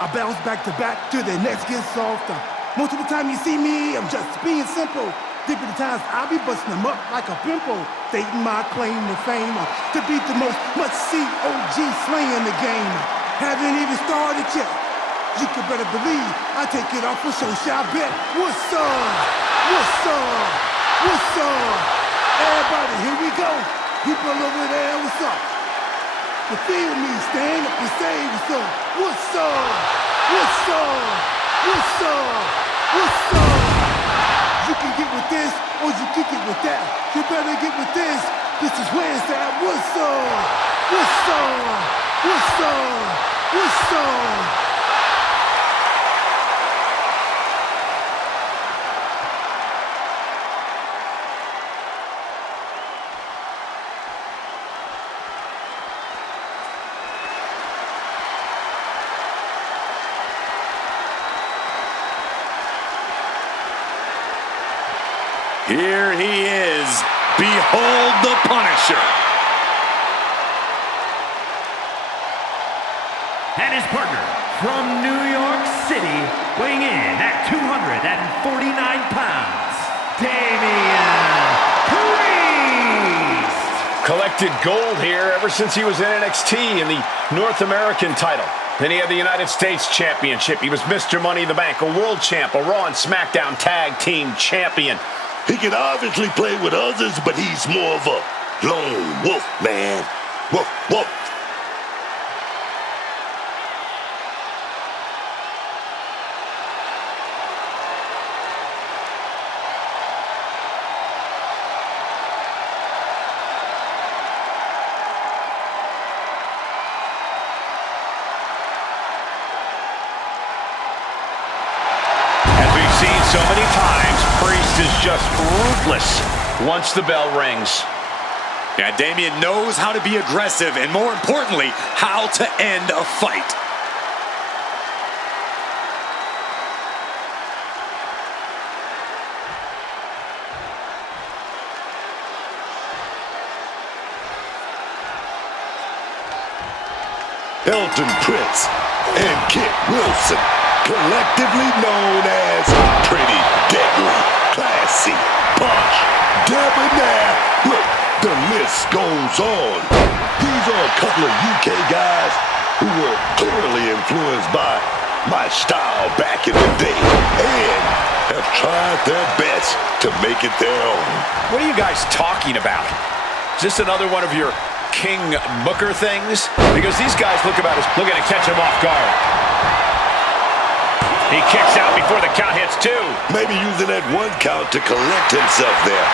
I bounce back to back till the next gets softer. Most of the time you see me, I'm just being simple. Different times I'll be busting them up like a pimple. Stating my claim to fame to be the most must-see OG slaying the game. Haven't even started yet. You can better believe I take it off for show, shall bet. What's up? What's up? What's up? Everybody, here we go. People over there, what's up? You feel me? Stand up and say what's up. What's up? What's up? What's up? What's up? You can get with this, or you can get with that. You better get with this. This is where it's at. What's up? What's up? What's up? What's up? Here he is. Behold the Punisher. And his partner from New York City, weighing in at 249 pounds, Damian Priest. Collected gold here ever since he was in NXT in the North American title. Then he had the United States Championship. He was Mr. Money in the Bank, a world champ, a Raw and Smackdown tag team champion. He can obviously play with others, but he's more of a lone wolf, man. Woof, woof. So many times, Priest is just ruthless once the bell rings. Yeah, Damian knows how to be aggressive and, more importantly, how to end a fight. Elton Prince, and Kit Wilson, collectively known as Pretty Deadly, Classy, Posh, Debonair. Look, the list goes on. These are a couple of UK guys who were clearly influenced by my style back in the day and have tried their best to make it their own. What are you guys talking about? Is this another one of your King Booker things? Because these guys look about as looking to catch him off guard. He kicks out before the count hits 2. Maybe using that 1 count to collect himself there.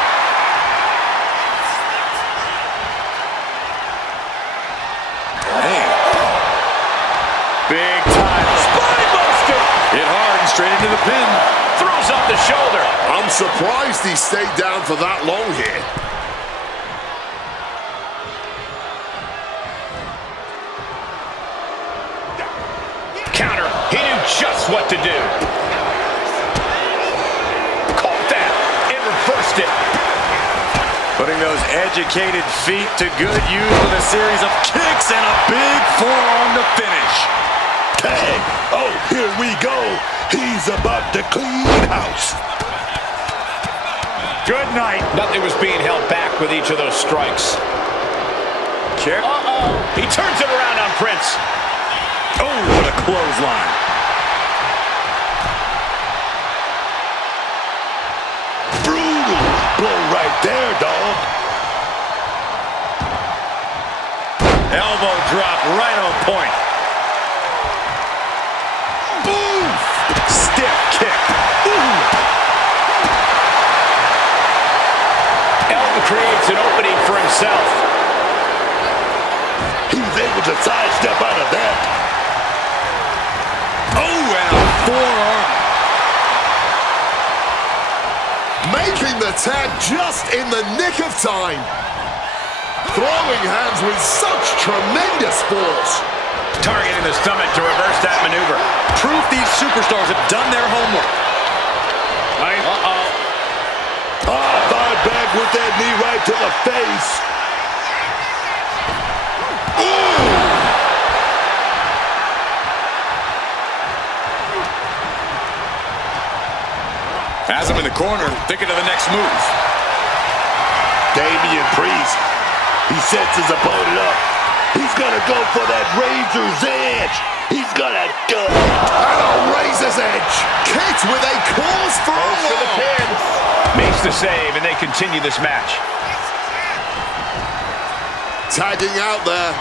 Man. Big time spine buster. Hit hard and straight into the pin. Throws up the shoulder. I'm surprised he stayed down for that long here. Counter. He knew just what to do. Caught that and reversed it. Putting those educated feet to good use with a series of kicks and a big forearm to finish. Tag. Oh, here we go. He's about to clean house. Good night. Nothing was being held back with each of those strikes. Kick. Uh-oh. He turns it around on Prince. Oh, what a clothesline. Brutal blow right there, dog. Elbow drop right on point. Boom! Stiff kick. Ooh. Elton creates an opening for himself. He's able to sidestep out of that. Oh, and a forearm. Making the tag just in the nick of time. Throwing hands with such tremendous force. Targeting the stomach to reverse that maneuver. Proof these superstars have done their homework. Uh-oh. Fired back with that knee right to the face. Has him in the corner, thinking of the next move. Damian Priest. He sets his opponent up. He's gonna go for that razor's edge. He's gonna do it. And a razor's edge. Kit with a cause for a For the loss. pin. Makes the save, and they continue this match. Tagging out there.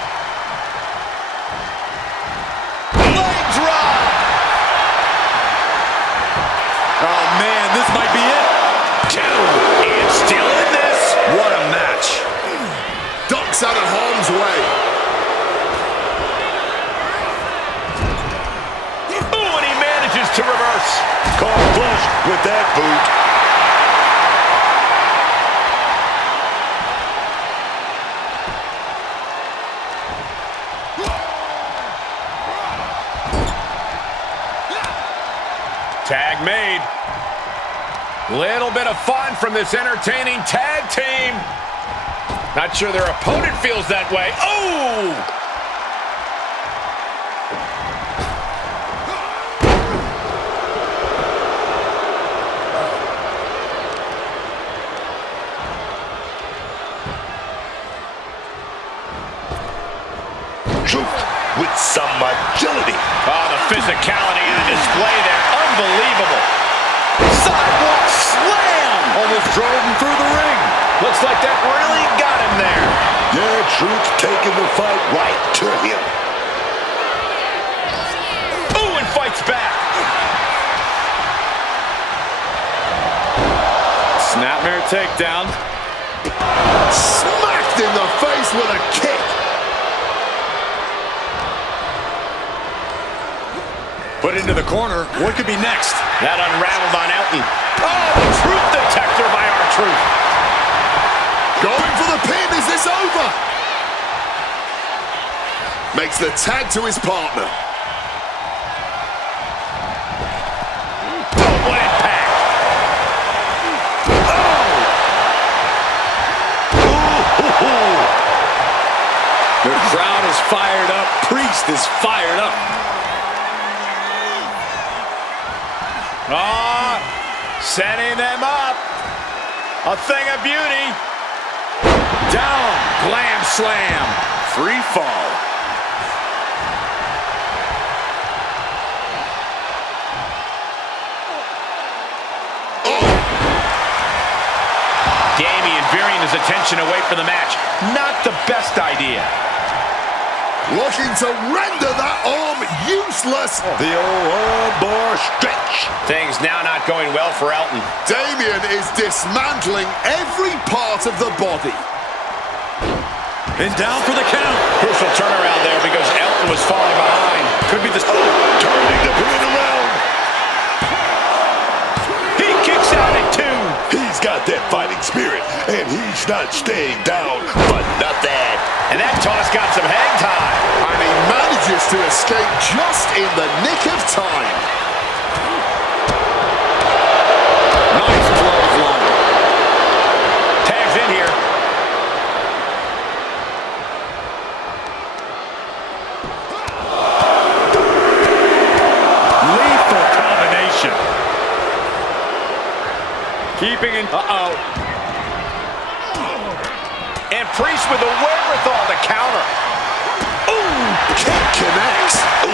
Leg drop. Oh, man, this might be it. 2. And still in this. What a match. Ducks out of harm's way. Ooh, and he manages to reverse. Caught flush with that boot. Tag made. Little bit of fun from this entertaining tag team. Not sure their opponent feels that way. Oh! Truth with some agility. Oh, the physicality on display there. Unbelievable. Sidewalk slam. Almost drove him through the ring. Looks like that really got him there. Yeah, Truth taking the fight right to him. Ooh, and fights back. Snapmare takedown. Smacked in the face with a kick. Put into the corner. What could be next? That unraveled on Elton. Oh, the truth detector by R-Truth. Going for the pin. Is this over? Makes the tag to his partner. Oh, what impact. The crowd is fired up. Priest is fired up. Setting them up. A thing of beauty. Down. Glam slam. Free fall. Damian veering his attention away from the match. Not the best idea. Looking to render that arm useless. The old armbar stretch. Things now not going well for Elton. Damian is dismantling every part of the body. And down for the count. Crucial turnaround there because Elton was falling behind. Could be the... Turning the pin around. He kicks out at 2. He's got that fighting spirit, and he's not staying down for nothing. And that toss got some hang time. And he manages to escape just in the nick of time. Nice clothesline. Tags in here. Lethal combination. Keeping in... And Priest with the wherewithal to counter. Ooh, kick connects. Ooh.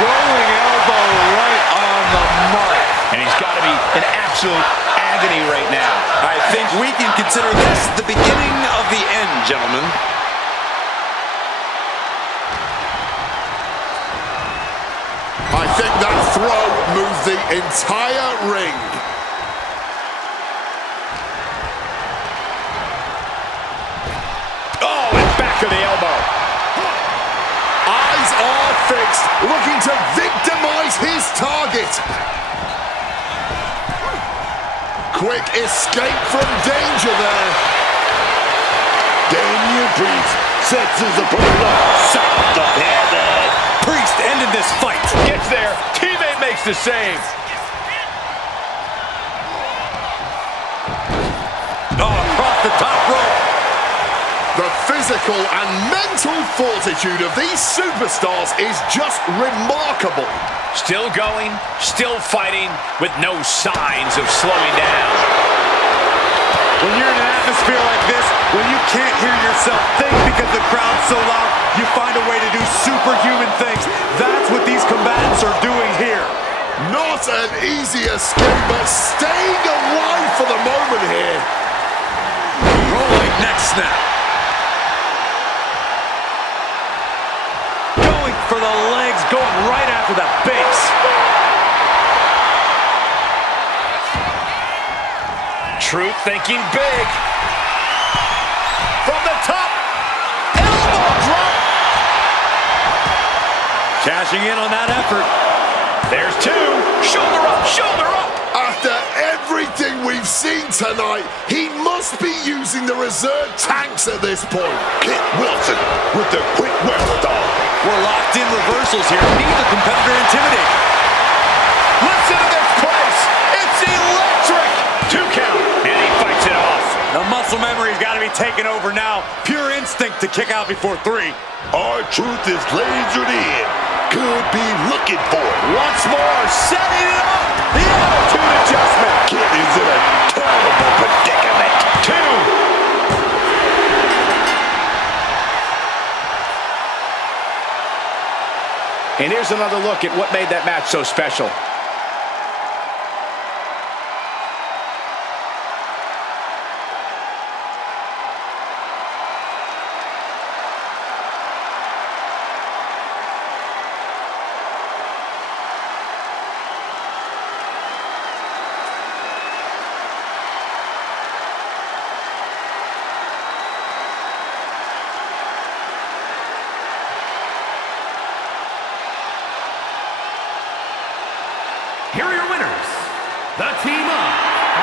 Rolling elbow right on the mark. And he's got to be in absolute agony right now. I think we can consider this the beginning of the end, gentlemen. I think that throw moved the entire ring. Oh, and back of the elbow. Eyes are fixed, looking to victimize his target. Quick escape from danger there. Damian Priest sets his opponent up. South of heaven. Priest ended this fight. Gets there. Teammate makes the save. Oh, across the top rope. The physical and mental fortitude of these superstars is just remarkable. Still going, still fighting, with no signs of slowing down. When you're in an atmosphere like this, when you can't hear yourself think because the crowd's so loud, you find a way to do superhuman things. That's what these combatants are doing here. Not an easy escape, but staying alive for the moment here. Rolling neck snap. Going for the legs, going right after the base. Truth thinking big. From the top. Elbow drop. Cashing in on that effort. There's 2. Shoulder up, shoulder up. After everything we've seen tonight, he must be using the reserve tanks at this point. Kit Wilson with the quick wherewithal. We're locked in reversals here. Neither competitor intimidating. Listen to this place. It's electric. 2 count. And he fights it off. The muscle memory's got to be taken over now. Pure instinct to kick out before 3. R-Truth is lasered in. Could be looking for it. Once more, setting it up. The attitude adjustment. Kit is in a terrible predicament. 2. And here's another look at what made that match so special. Here are your winners, the team of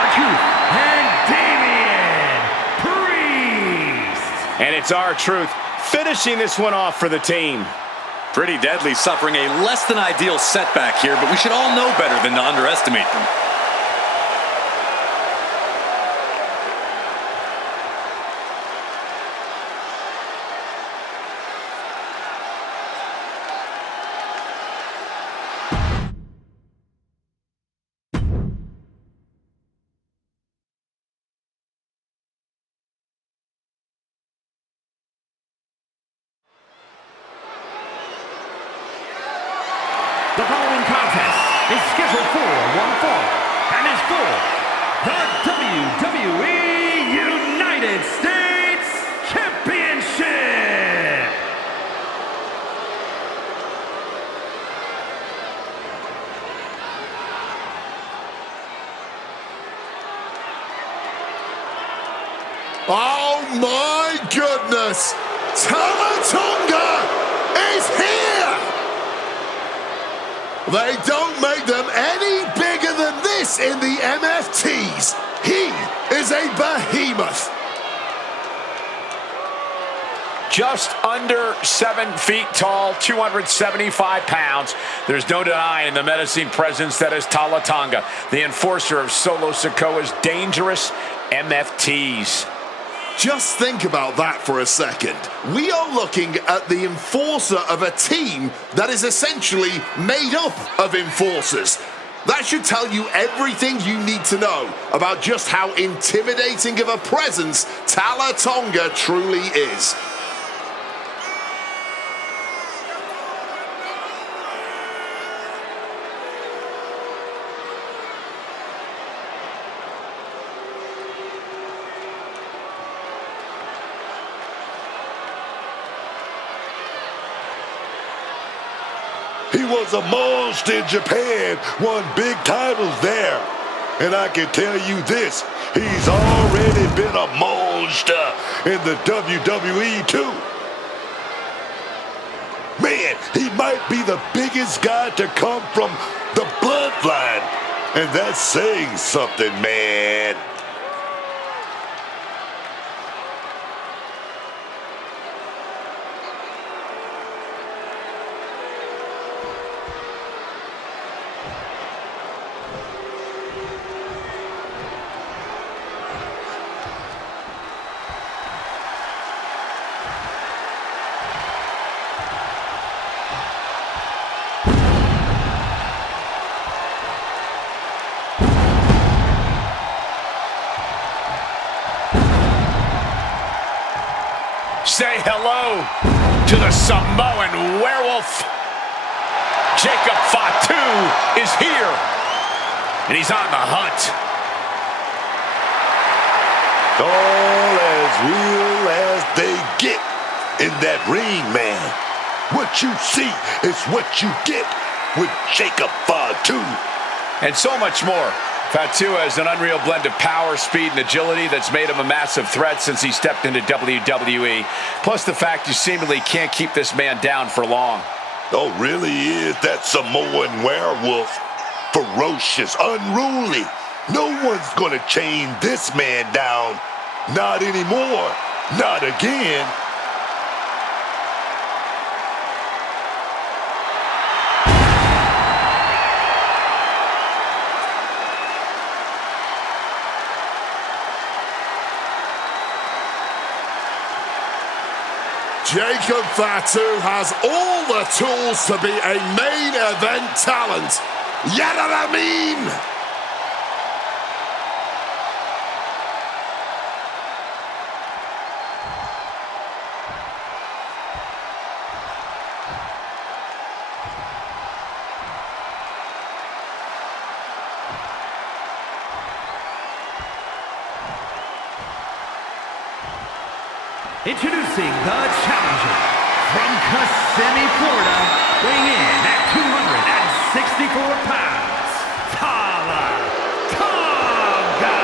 R-Truth and Damian Priest. And it's R-Truth finishing this one off for the team. Pretty deadly, suffering a less than ideal setback here, but we should all know better than to underestimate them. The following contest is scheduled for one fall and is for the WWE United States Championship. Oh my goodness! Talatonga is here! They don't make them any bigger than this in the MFTs. He is a behemoth. Just under 7 feet tall, 275 pounds. There's no denying the menacing presence that is Talatonga, the enforcer of Solo Sikoa's dangerous MFTs. Just think about that for a second. We are looking at the enforcer of a team that is essentially made up of enforcers. That should tell you everything you need to know about just how intimidating of a presence Talatonga truly is. He was a monster in Japan, won big titles there. And I can tell you this, he's already been a monster in the WWE too. Man, he might be the biggest guy to come from the bloodline. And that's saying something, man. Say hello to the Samoan werewolf. Jacob Fatu is here, and he's on the hunt. All as real as they get in that ring, man. What you see is what you get with Jacob Fatu. And so much more. Fatu has an unreal blend of power, speed, and agility that's made him a massive threat since he stepped into WWE. Plus the fact you seemingly can't keep this man down for long. Oh, really is that Samoan werewolf. Ferocious, unruly. No one's gonna chain this man down. Not anymore. Not again. Jacob Fatu has all the tools to be a main event talent. You know what I mean? Introducing the challenger from Kissimmee, Florida, weighing in at 264 pounds, Talatonga.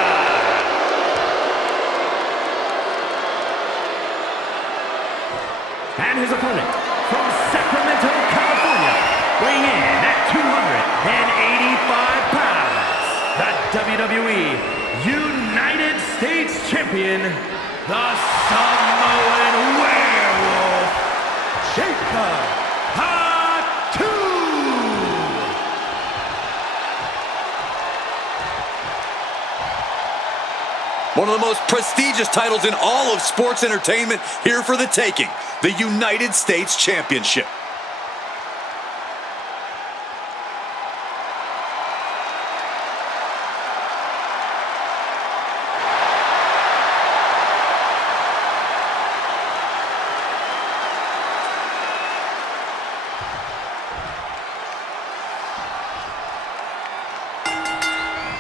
And his opponent from Sacramento, California, weighing in at 285 pounds, the WWE United States Champion, the Samoan Werewolf, Jacob prestigious titles in all of sports entertainment here for the taking. The United States Championship.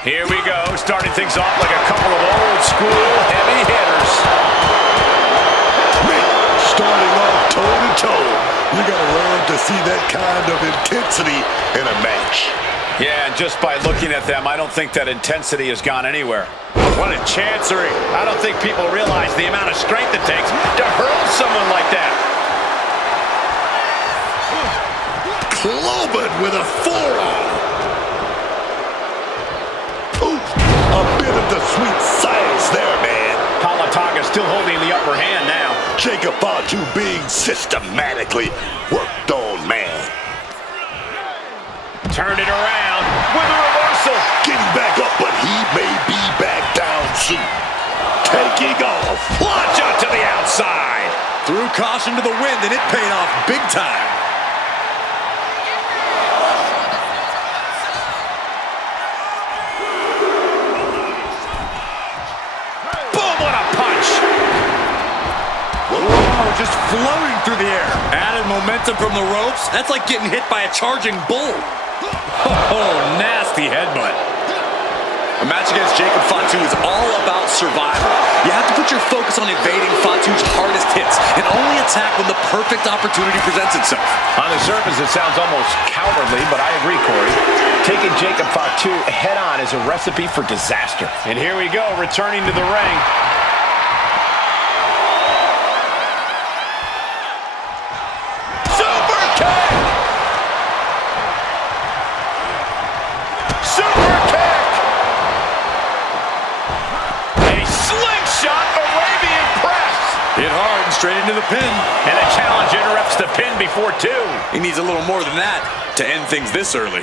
Here we go, starting things off like a couple of old school heavy hitters. Starting off toe-to-toe. You gotta learn to see that kind of intensity in a match. Yeah, and just by looking at them, I don't think that intensity has gone anywhere. What a chancery. I don't think people realize the amount of strength it takes to hurl someone like that. Clobbered with a forearm. A bit of the sweet science there, man. Kalataga's still holding the upper hand now. Jacob Fatu being systematically worked on, man. Turn it around with a reversal. Getting back up, but he may be back down soon. Taking off. Launch out to the outside. Threw caution to the wind, and it paid off big time. Just floating through the air. Added momentum from the ropes. That's like getting hit by a charging bull. Oh, nasty headbutt. A match against Jacob Fatu is all about survival. You have to put your focus on evading Fatu's hardest hits and only attack when the perfect opportunity presents itself. On the surface, it sounds almost cowardly, but I agree, Corey. Taking Jacob Fatu head-on is a recipe for disaster. And here we go, returning to the ring. Hit hard and straight into the pin. And the challenge interrupts the pin before two. He needs a little more than that to end things this early.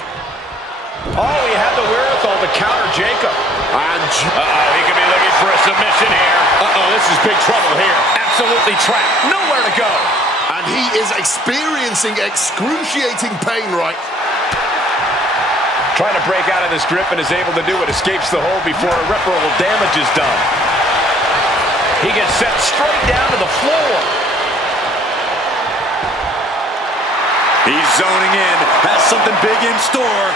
Oh, he had the wherewithal to counter Jacob. And he could be looking for a submission here. This is big trouble here. Absolutely trapped. Nowhere to go. And he is experiencing excruciating pain right. Trying to break out of this grip and is able to do it. Escapes the hold before irreparable damage is done. He gets set straight down to the floor. He's zoning in. Has something big in store.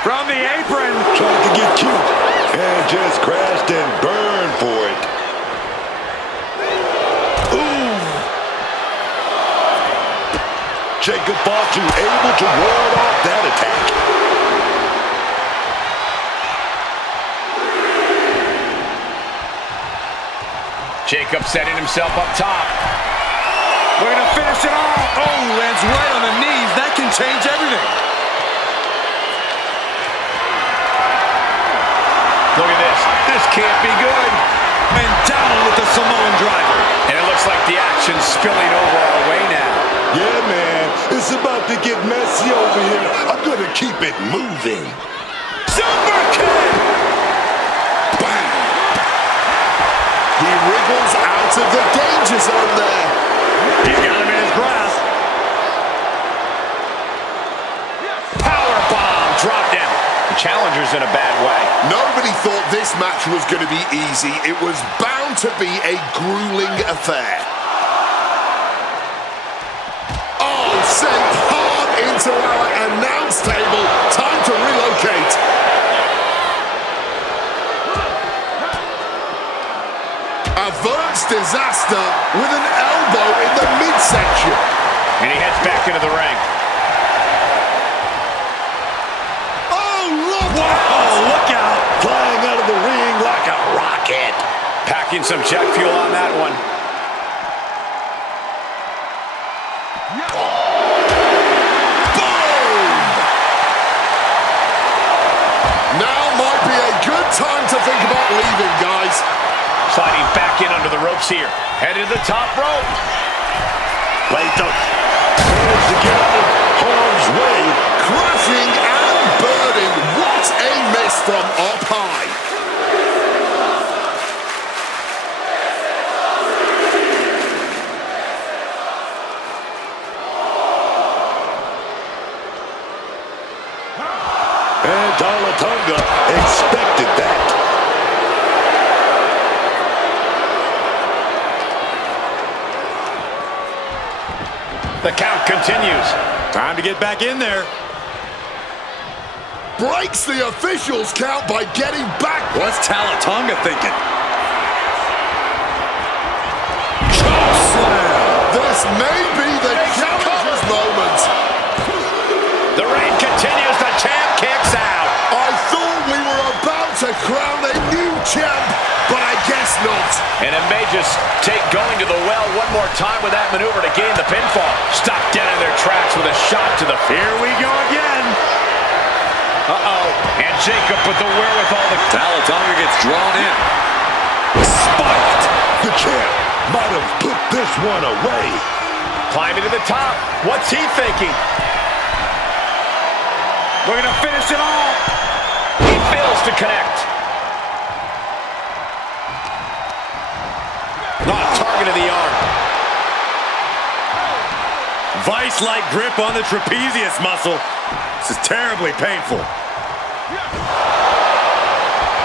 From the apron. Tried to get cute and just crashed and burned for it. Ooh. Jacob Fatu able to ward off that attack. Jacob setting himself up top. We're going to finish it off. Oh, lands right on the knees. That can change everything. Look at this. This can't be good. And down with the Samoan driver. And it looks like the action's spilling over our way now. Yeah, man. It's about to get messy over here. I'm going to keep it moving. Super kick! He wriggles out of the danger zone there. He's got him in his grasp. Power bomb dropped him. The challenger's in a bad way. Nobody thought this match was going to be easy. It was bound to be a grueling affair. Oh, sent hard into our announce table. Time to relocate. Averts disaster with an elbow in the midsection. And he heads back into the ring. Oh, look Oh, look out. Flying out of the ring like a rocket. Packing some jet fuel on that one. Boom! Now might be a good time to think about leaving, guys. Sliding back in under the ropes here. Headed to the top rope. Plato tries to get out of harm's way. Crashing and burning. What a miss from up high. And Talatonga expected that. The count continues. Time to get back in there. Breaks the officials' count by getting back. What's Talatonga thinking? This may be the challenger's moment. The reign continues. The champ kicks out. I thought we were about to crown a new champ, but I guess not. And it may just take going to the well one more time with that maneuver to gain the pinfall. Stopped dead in their tracks with a shot to the... Here we go again. Uh-oh. And Jacob with the wherewithal to... Talatonga gets drawn in. Spiked. The champ might have put this one away. Climbing to the top. What's he thinking? We're going to finish it all. He fails to connect. Target of the arm. Vice-like grip on the trapezius muscle. This is terribly painful.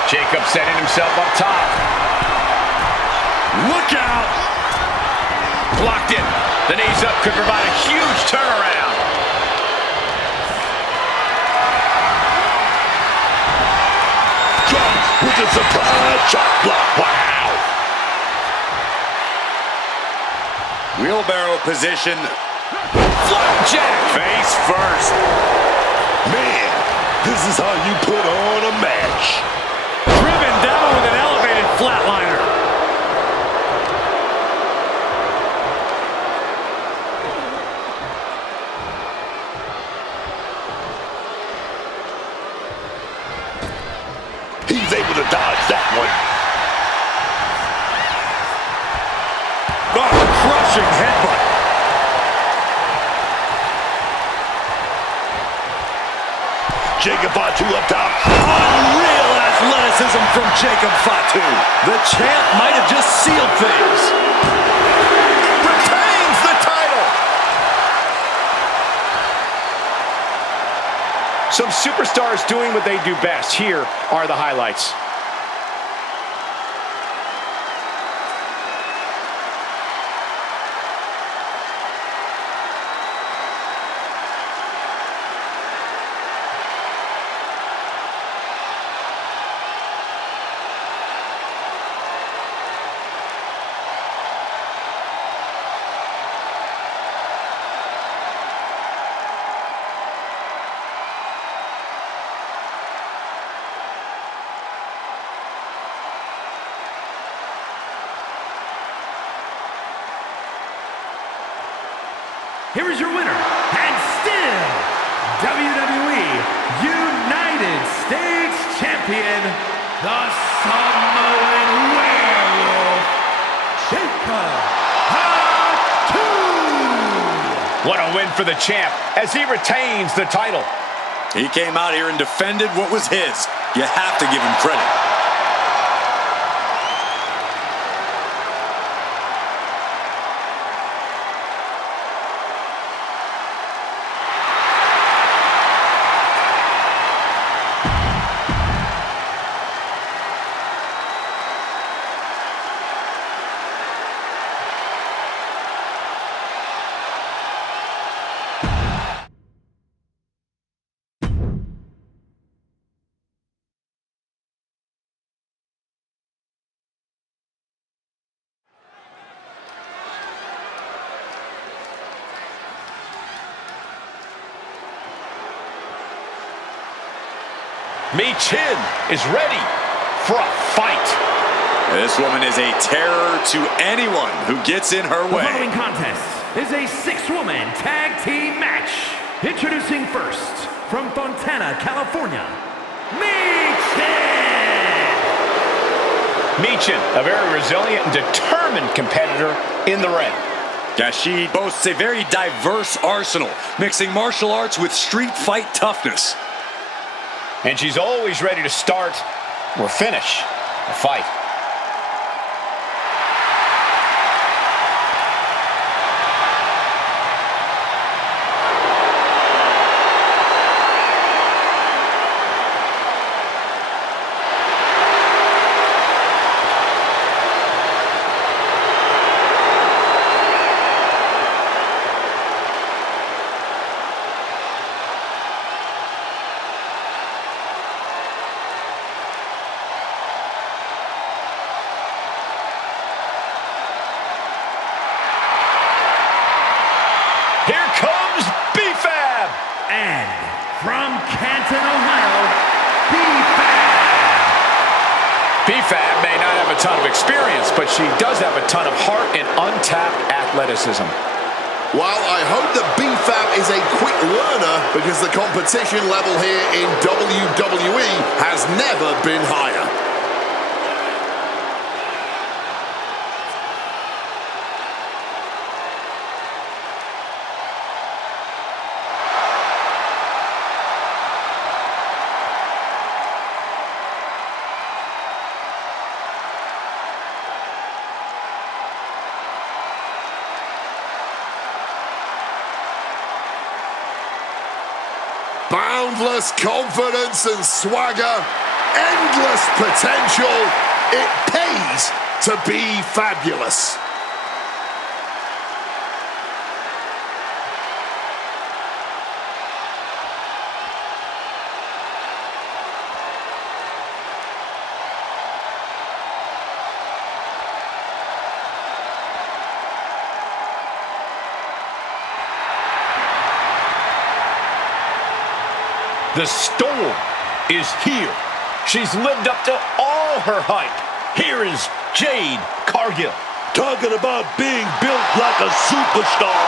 Jacob setting himself up top. Look out! Blocked it. The knees up could provide a huge turnaround. Jump with a surprise chop block. Wow! Wheelbarrow position. Flapjack. Face first. Man, this is how you put on a match. Driven down with an elevated flatliner. He's able to dodge that one. Oh, crushing headbutt. Jacob Fatu up top. Unreal athleticism from Jacob Fatu. The champ might have just sealed things. Retains the title. Some superstars doing what they do best. Here are the highlights. Here is your winner, and still WWE United States Champion, the Samoan Werewolf, Jacob Fatu. What a win for the champ as he retains the title. He came out here and defended what was his. You have to give him credit. Michin is ready for a fight. This woman is a terror to anyone who gets in her The way. following contest is a six-woman tag team match. Introducing first, from Fontana, California, Michin, a very resilient and determined competitor in the ring. Yeah, she boasts a very diverse arsenal, mixing martial arts with street fight toughness. And she's always ready to start or finish a fight. Canton, Ohio, B-Fab. B-Fab may not have a ton of experience, but she does have a ton of heart and untapped athleticism. Well, I hope that B-Fab is a quick learner because the competition level here in WWE has never been higher. Boundless confidence and swagger, endless potential. It pays to be fabulous. The storm is here. She's lived up to all her hype. Here is Jade Cargill. Talking about being built like a superstar.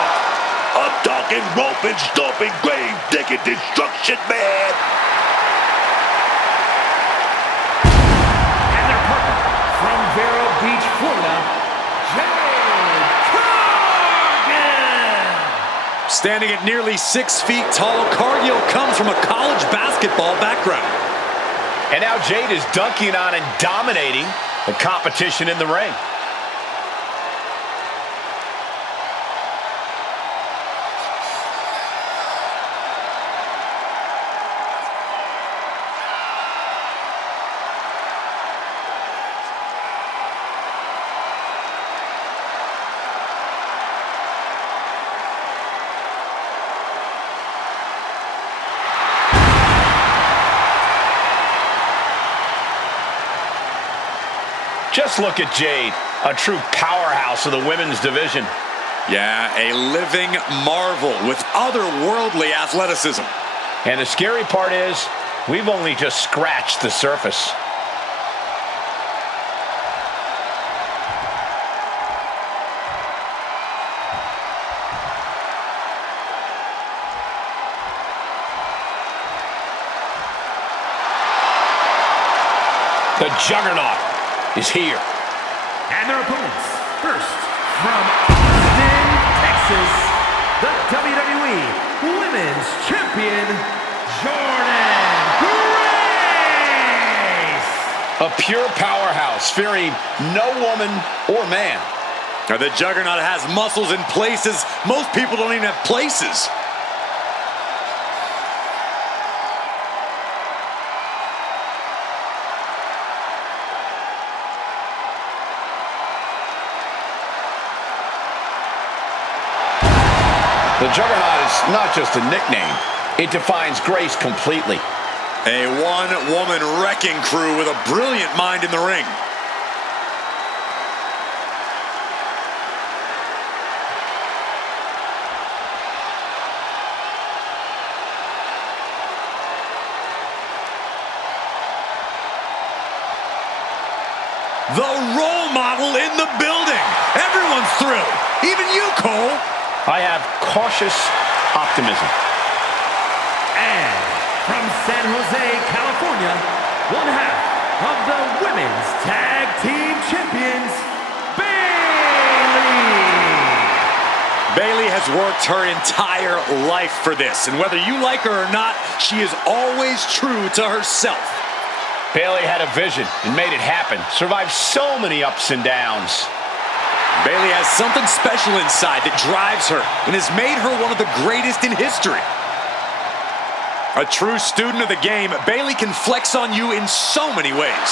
I'm talking rope and stomping, grave digging destruction, man. And their partner from Vero Beach, Florida, Jade Cargill. Standing at nearly 6 feet tall, Cargill comes from a college basketball background. And now Jade is dunking on and dominating the competition in the ring. Just look at Jade, a true powerhouse of the women's division. Yeah, a living marvel with otherworldly athleticism. And the scary part is, we've only just scratched the surface. The Juggernaut is here. And their opponents, first from Austin, Texas, the WWE Women's Champion, Jordan Grace. A pure powerhouse, fearing no woman or man. Now, the Juggernaut has muscles in places most people don't even have places. The Juggernaut is not just a nickname. It defines Grace completely. A one-woman wrecking crew with a brilliant mind in the ring. The role model in the building. Everyone's thrilled. Even you, Cole. I have cautious optimism. And from San Jose, California, one half of the Women's Tag Team Champions, Bayley. Bayley has worked her entire life for this, and whether you like her or not, she is always true to herself. Bayley had a vision and made it happen. Survived so many ups and downs. Bayley has something special inside that drives her and has made her one of the greatest in history. A true student of the game, Bayley can flex on you in so many ways.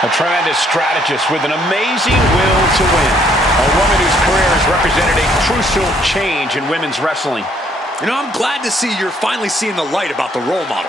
A tremendous strategist with an amazing will to win. A woman whose career has represented a crucial change in women's wrestling. You know, I'm glad to see you're finally seeing the light about the role model.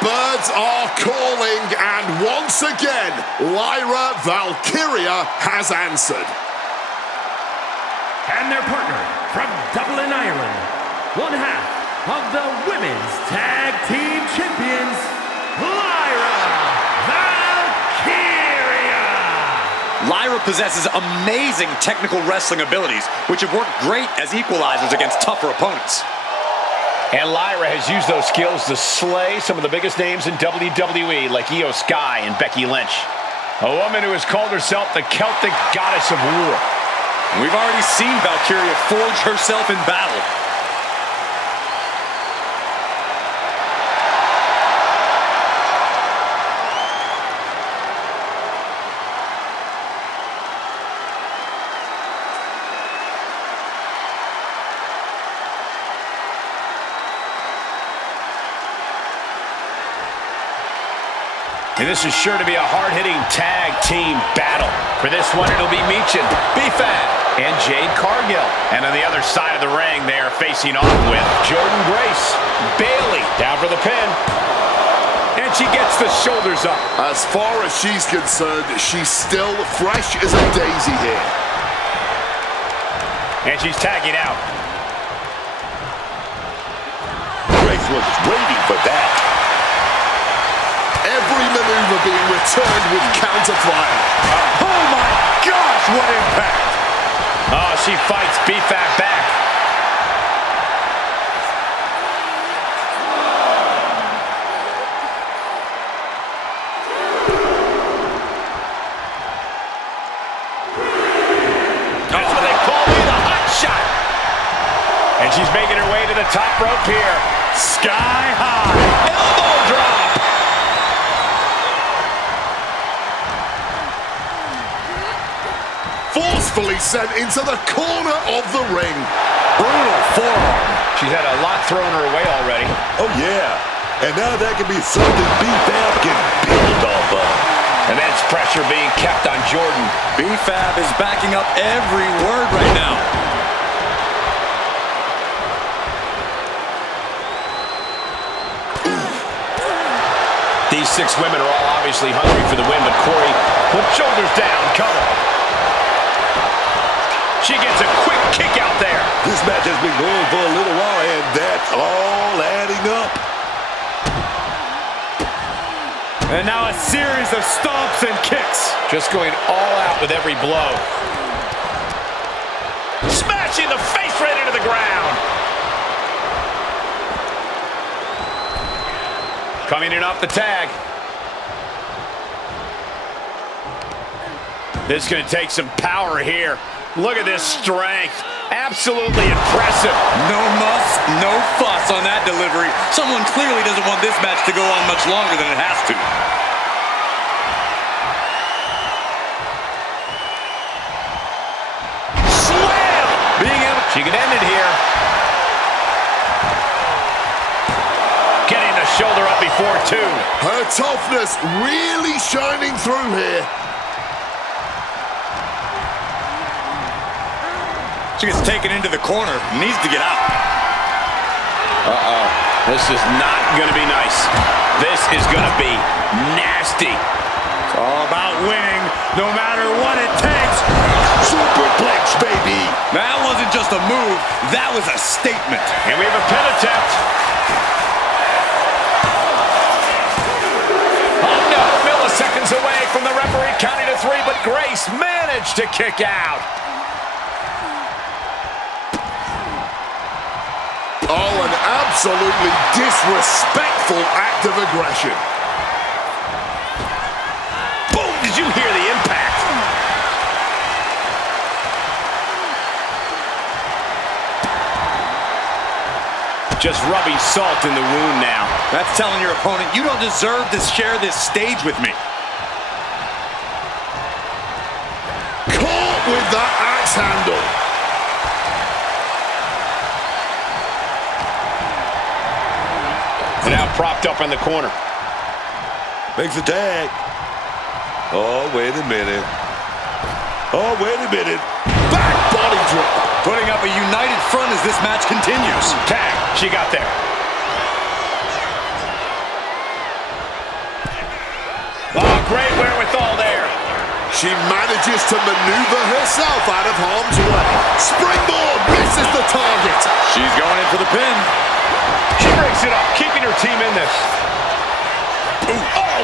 birds are calling, and once again, Lyra Valkyria has answered. And their partner from Dublin, Ireland, one half of the Women's Tag Team Champions, Lyra Valkyria! Lyra possesses amazing technical wrestling abilities, which have worked great as equalizers against tougher opponents. And Lyra has used those skills to slay some of the biggest names in WWE, like Io Sky and Becky Lynch. A woman who has called herself the Celtic goddess of war. We've already seen Valkyria forge herself in battle. And this is sure to be a hard-hitting tag team battle. For this one, it'll be Meechin, B-Fab, and Jade Cargill. And on the other side of the ring, they are facing off with Jordynne Grace. Bayley down for the pin. And she gets the shoulders up. As far as she's concerned, she's still fresh as a daisy here. And she's tagging out. Grace was waiting for that. Every maneuver being returned with counter fire. Oh my gosh, what impact! Oh, she fights B-Fab back. That's what they call me, the hot shot. And she's making her way to the top rope here. Sky high. Elbow drop. Forcefully sent into the corner of the ring. Brutal forearm. She's had a lot thrown her way already. Oh, yeah. And now that can be something B-Fab can build off of. Immense pressure being kept on Jordynne. B-Fab is backing up every word right now. These 6 women are all obviously hungry for the win, but Corey, put shoulders down, cover. She gets a quick kick out there. This match has been going for a little while, and that's all adding up. And now a series of stomps and kicks. Just going all out with every blow. Smashing the face right into the ground. Coming in off the tag. This is going to take some power here. Look at this strength. Absolutely impressive. No muss, no fuss on that delivery. Someone clearly doesn't want this match to go on much longer than it has to. Slam! Being able, she can end it here. Getting the shoulder up before 2. Her toughness really shining through here. She gets taken into the corner, needs to get out. Uh-oh. This is not going to be nice. This is going to be nasty. It's all about winning, no matter what it takes. Superplex, baby. That wasn't just a move, that was a statement. And we have a pin attempt. Oh, no. Milliseconds away from the referee counting to 3, but Grace managed to kick out. Oh, an absolutely disrespectful act of aggression. Boom! Did you hear the impact? Just rubbing salt in the wound now. That's telling your opponent, you don't deserve to share this stage with me. Caught with that axe handle. Now propped up in the corner. Makes a tag. Oh, wait a minute. Oh, wait a minute. Back body drop. Putting up a united front as this match continues. Tag. She got there. moonsault there. She manages to maneuver herself out of harm's way. Springboard misses the target. She's going in for the pin. She breaks it up, keeping her team in this. Ooh. Oh!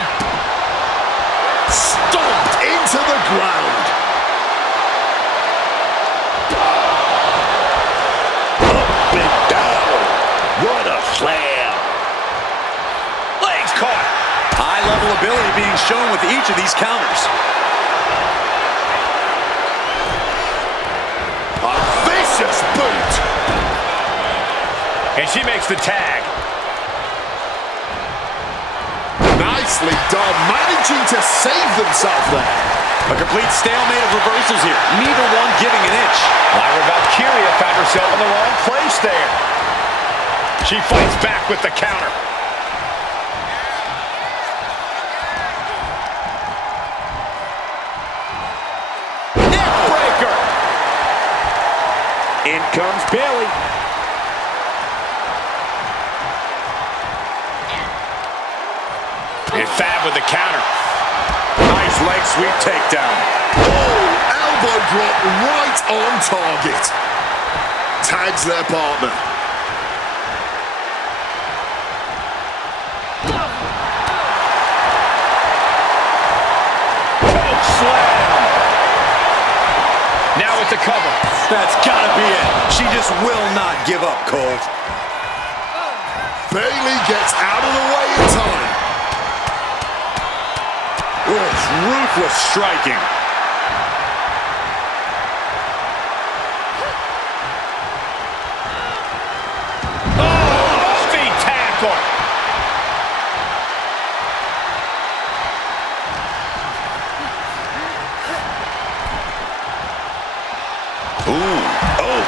Stomped into the ground. Up and down. What a slam. Legs caught. High-level ability being shown with each of these counters. A vicious boot. And she makes the tag. Nicely done, managing to save themselves there. A complete stalemate of reversals here. Neither one giving an inch. Lyra Valkyria found herself in the wrong place there. She fights back with the counter. Neckbreaker. In comes Bayley. And Fab with the counter. Nice leg sweep takedown. Oh, elbow drop right on target. Tags their partner. Choke slam. Now with the cover. That's gotta be it. She just will not give up, Cole. Bayley gets out of the way in time. Ruthless striking. Oh, speed tackle. Ooh, oh.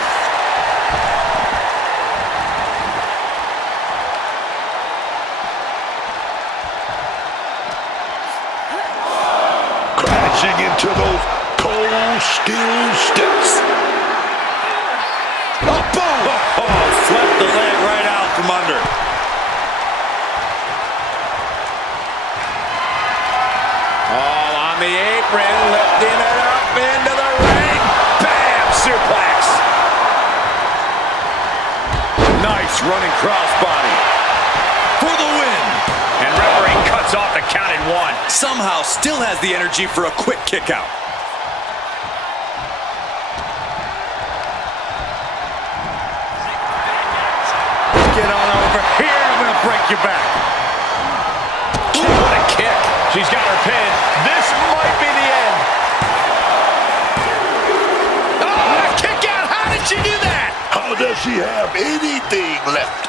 Crashing into those cold steel steps. Oh, boom! Oh, swept the leg right out from under. All on the apron, lifting it up into the ring. Bam! Suplex. Nice running crossbody. For the win. And referee cuts off the count at 1. Somehow still has the energy for a quick kick out. Get on over here. I'm going to break your back. What a kick. She's got her pin. This might be the end. Oh, a kick out. How did she do that? How does she have anything left?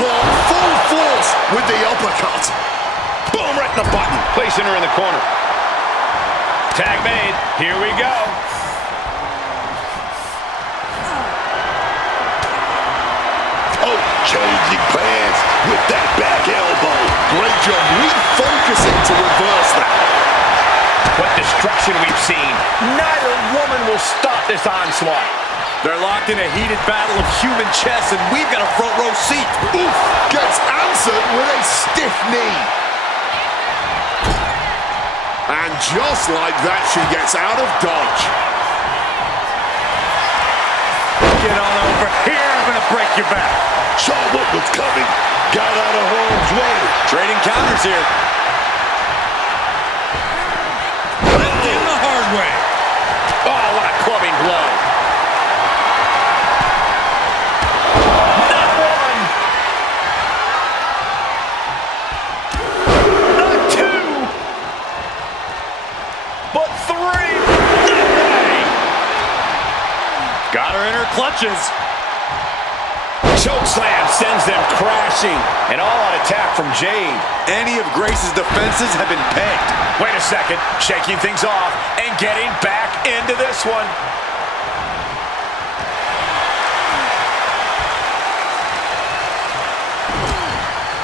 Full force with the uppercut. Boom, right in the button. Placing her in the corner. Tag made. Here we go. Oh, changing plans with that back elbow. Great job refocusing to reverse that. What destruction we've seen. Neither woman will stop this onslaught. They're locked in a heated battle of human chess, and we've got a front row seat. Oof, gets answered with a stiff knee. And just like that, she gets out of dodge. Get on over here. I'm going to break your back. Saw what was coming. Got out of harm's way. Trading counters here. Lifting the hard way. Oh, what a clubbing blow. Not one. Not two. But three. No way. Got her in her clutches. Chokeslam sends them crashing. And all on attack from Jade. Any of Grace's defenses have been pegged. Wait a second. Shaking things off and getting back into this one.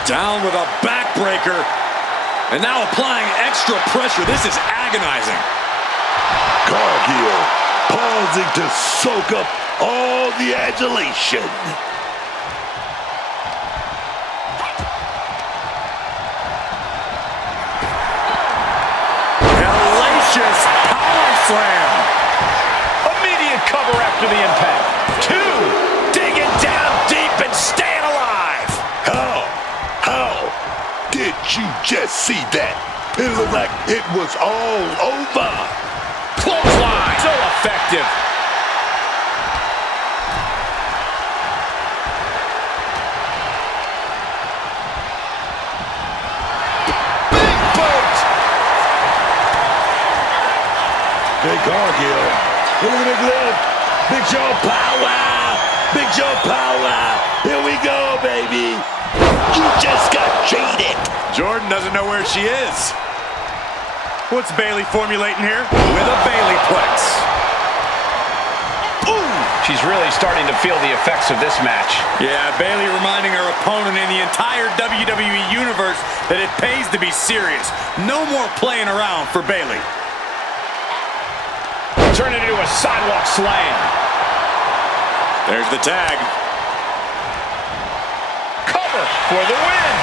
Down with a backbreaker. And now applying extra pressure. This is agonizing. Cargill pausing to soak up all the adulation. Hellacious power slam. Immediate cover after the impact. 2, digging down deep and staying alive. How did you just see that? It looked like it was all over. Clothesline. So effective. Big boot. Hey, Cargill. Look at the glove. Big Joe power. Big Joe power. Here we go, baby. You just got jaded. Jordan doesn't know where she is. What's Bayley formulating here? With a Bayley plex. Ooh. She's really starting to feel the effects of this match. Yeah, Bayley reminding her opponent in the entire WWE Universe that it pays to be serious. No more playing around for Bayley. Turn it into a sidewalk slam. There's the tag. Cover for the win.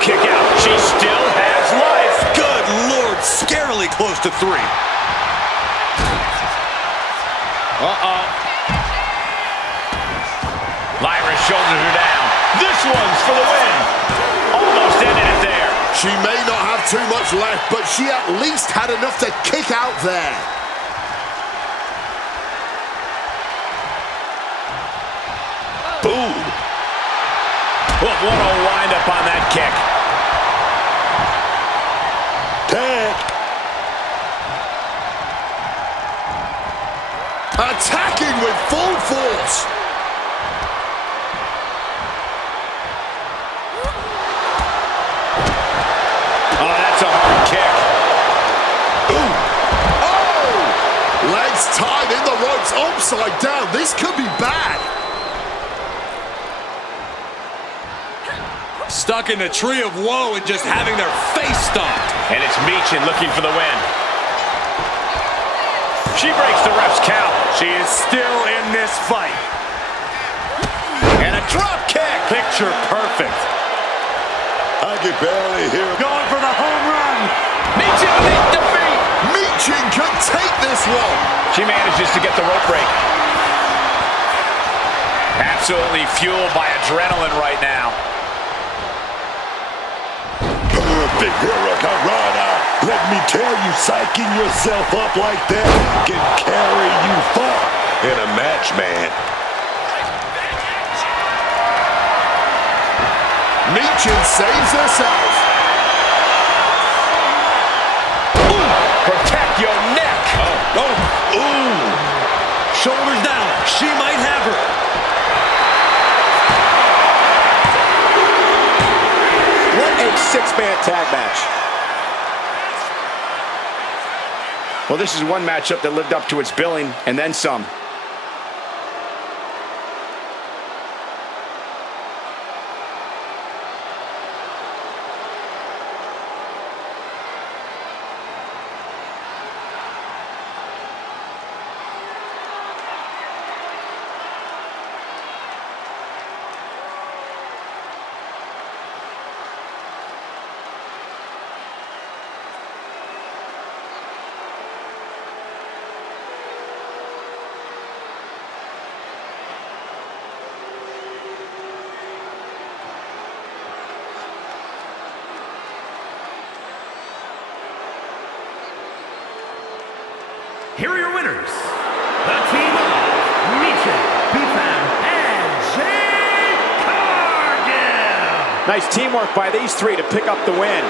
Kick out. She still has life. Good Lord, scarily close to 3. Uh-oh. Lyra shoulders her down. This one's for the win. Almost ended it there. She may not have too much left, but she at least had enough to kick out there. Boom. Well, what a wind-up on that kick. Tag. Attacking with full force. Oh, that's a hard kick. Ooh. Oh! Legs tied in the ropes upside down. This could be bad. Stuck in a tree of woe and just having their face stomped. And it's Michin looking for the win. She breaks the ref's count. She is still in this fight. And a drop kick. Picture perfect. I can barely hear him. Going for the home run. Michin with the defeat. Michin could take this one. She manages to get the rope break. Absolutely fueled by adrenaline right now. Perfect hurricanrana. Let me tell you, psyching yourself up like that can carry you far in a match, man. Michin saves herself. Ooh, protect your neck. Oh, ooh. Shoulders down. She might have her. What a 6-man tag match. Well, this is one matchup that lived up to its billing and then some. Here are your winners. The team of Michin, Betham, and Jade Cargill. Nice teamwork by these three to pick up the win.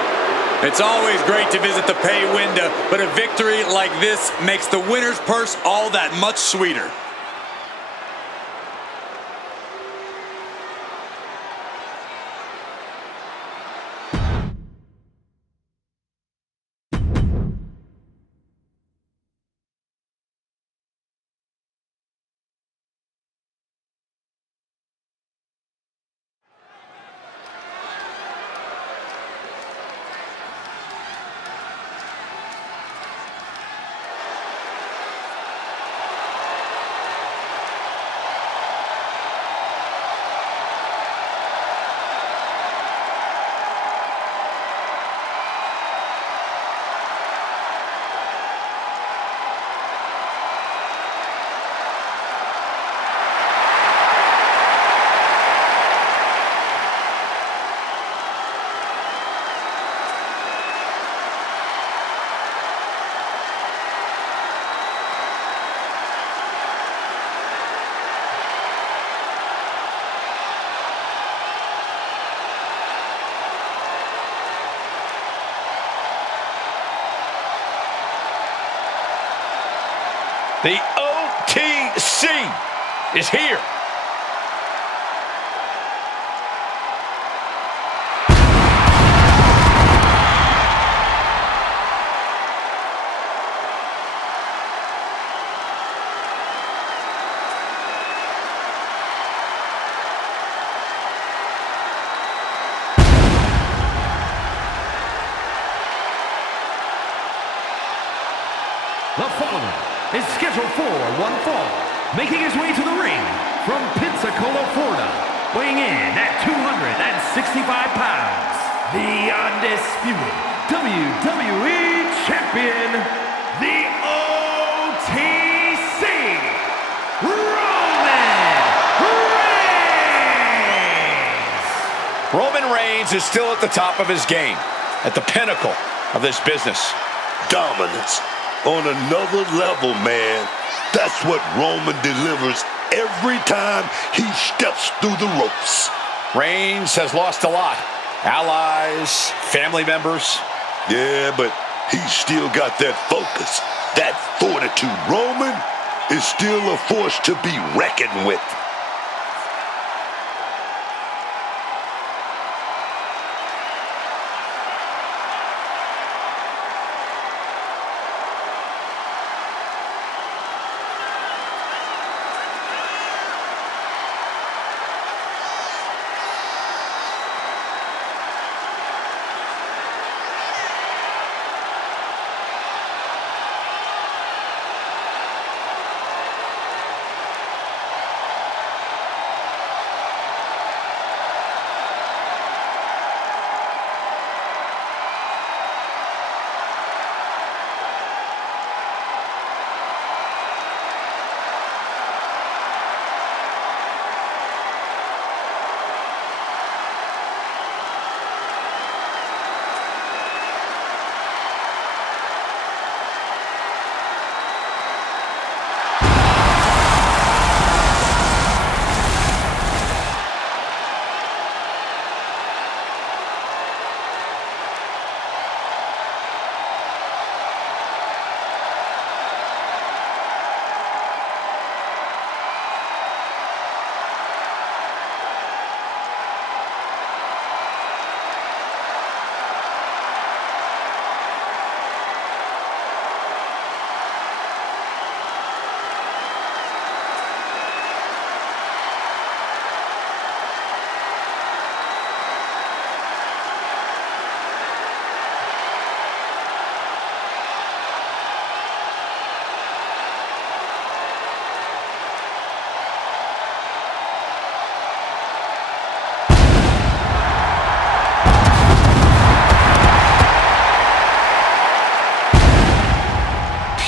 It's always great to visit the pay window, but a victory like this makes the winner's purse all that much sweeter. The OTC is here. The following is scheduled for one fall, making his way to the ring from Pensacola, Florida, weighing in at 265 pounds, the undisputed WWE Champion, the OTC, Roman Reigns! Roman Reigns is still at the top of his game, at the pinnacle of this business. Dominance on another level, man. That's what Roman delivers every time he steps through the ropes. Reigns has lost a lot. Allies, family members. Yeah, but he's still got that focus, that fortitude. Roman is still a force to be reckoned with.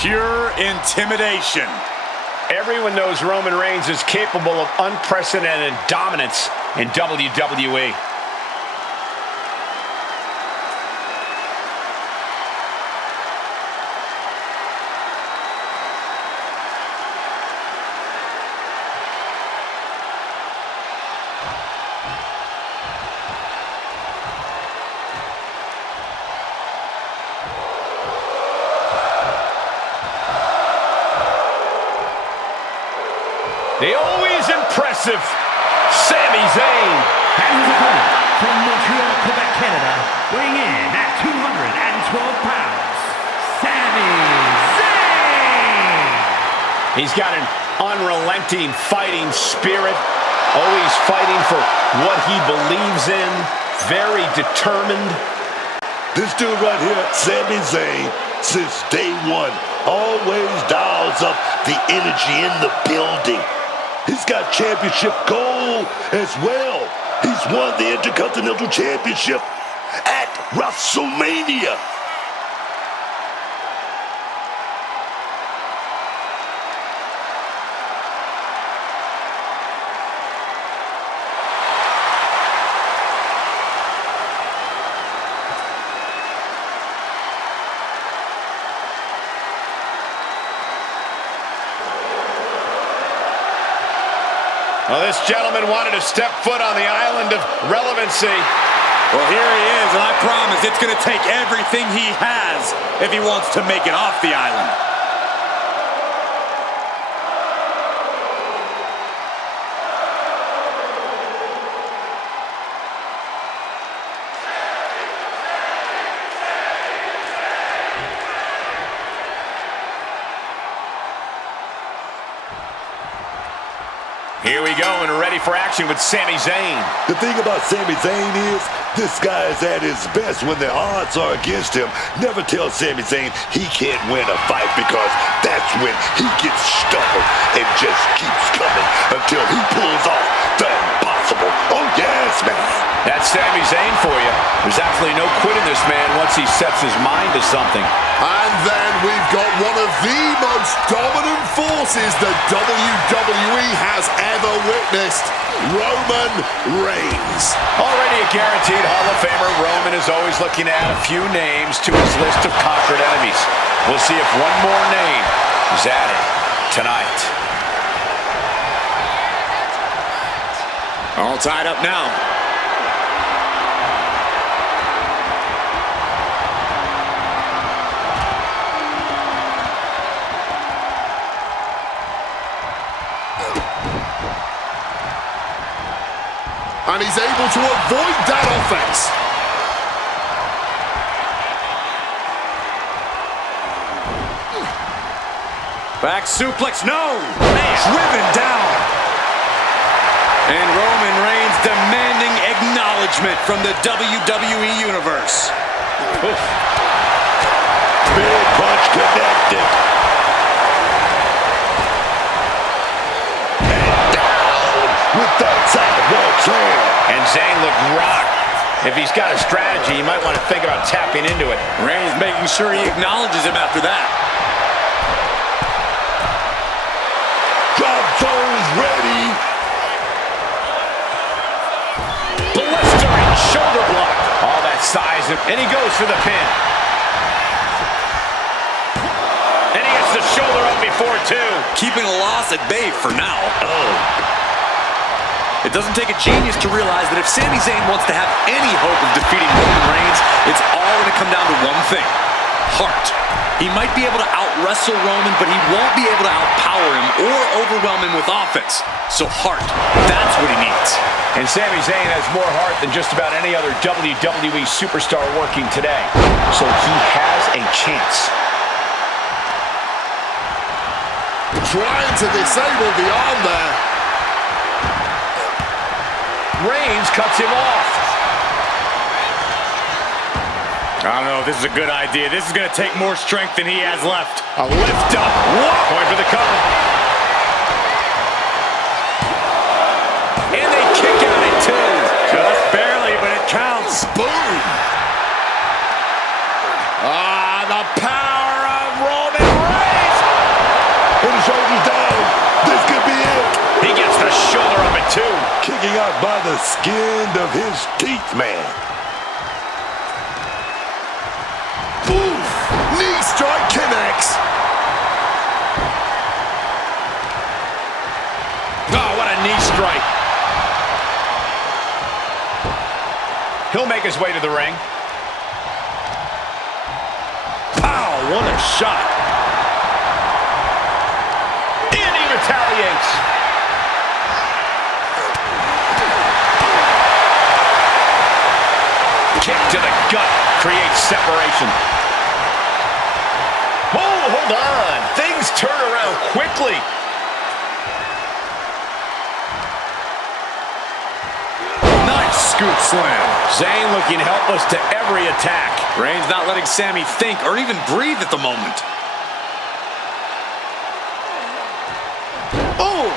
Pure intimidation. Everyone knows Roman Reigns is capable of unprecedented dominance in WWE. The always impressive Sami Zayn. And his opponent from Montreal, Quebec, Canada, weighing in at 212 pounds, Sami Zayn! He's got an unrelenting fighting spirit, always fighting for what he believes in, very determined. This dude right here, Sami Zayn, since day one, always dials up the energy in the building. He's got championship gold as well. He's won the Intercontinental Championship at WrestleMania. Well, this gentleman wanted to step foot on the island of relevancy. Well, here he is, and I promise it's going to take everything he has if he wants to make it off the island. Here we go, and ready for action with Sami Zayn. The thing about Sami Zayn is, this guy is at his best when the odds are against him. Never tell Sami Zayn he can't win a fight, because that's when he gets stubborn and just keeps coming until he pulls off the impossible. Oh, yes, man. That's Sami Zayn for you. There's absolutely no quitting this man once he sets his mind to something. And then we've got one of the most dominant forces the WWE has ever witnessed, Roman Reigns. Already a guaranteed Hall of Famer, Roman is always looking to add a few names to his list of conquered enemies. We'll see if one more name is added tonight. All tied up now. And he's able to avoid that offense. Back suplex, no! Driven down. And Roman Reigns demanding acknowledgement from the WWE Universe. Oof. Big punch connected. And down with that sidewalk slam. And Zayn looked rocked. If he's got a strategy, you might want to think about tapping into it. Reigns making sure he acknowledges him after that. Drop zone is ready. Blistering shoulder block. All that size, and he goes for the pin. And he gets the shoulder up before two. Keeping a loss at bay for now. It doesn't take a genius to realize that if Sami Zayn wants to have any hope of defeating Roman Reigns, it's all going to come down to one thing: heart. He might be able to out-wrestle Roman, but he won't be able to outpower him or overwhelm him with offense. So heart, that's what he needs. And Sami Zayn has more heart than just about any other WWE superstar working today. So he has a chance. Trying to disable the arm there. Reigns cuts him off. I don't know if this is a good idea. This is going to take more strength than he has left. A lift up. Going for the cover. And they kick out at two. Just barely, but it counts. Boom. Ah, the power of Roman Reigns. And the shoulders down. This could be it. He gets the shoulder up at two. Kicking out by the skin of his teeth, man. Oof. Knee strike connects. Oh, what a knee strike. He'll make his way to the ring. Pow, what a shot. And he retaliates. Kick to the gut creates separation. Oh, hold on. Things turn around quickly. Nice scoop slam. Zayn looking helpless to every attack. Reigns not letting Sami think or even breathe at the moment. Oh.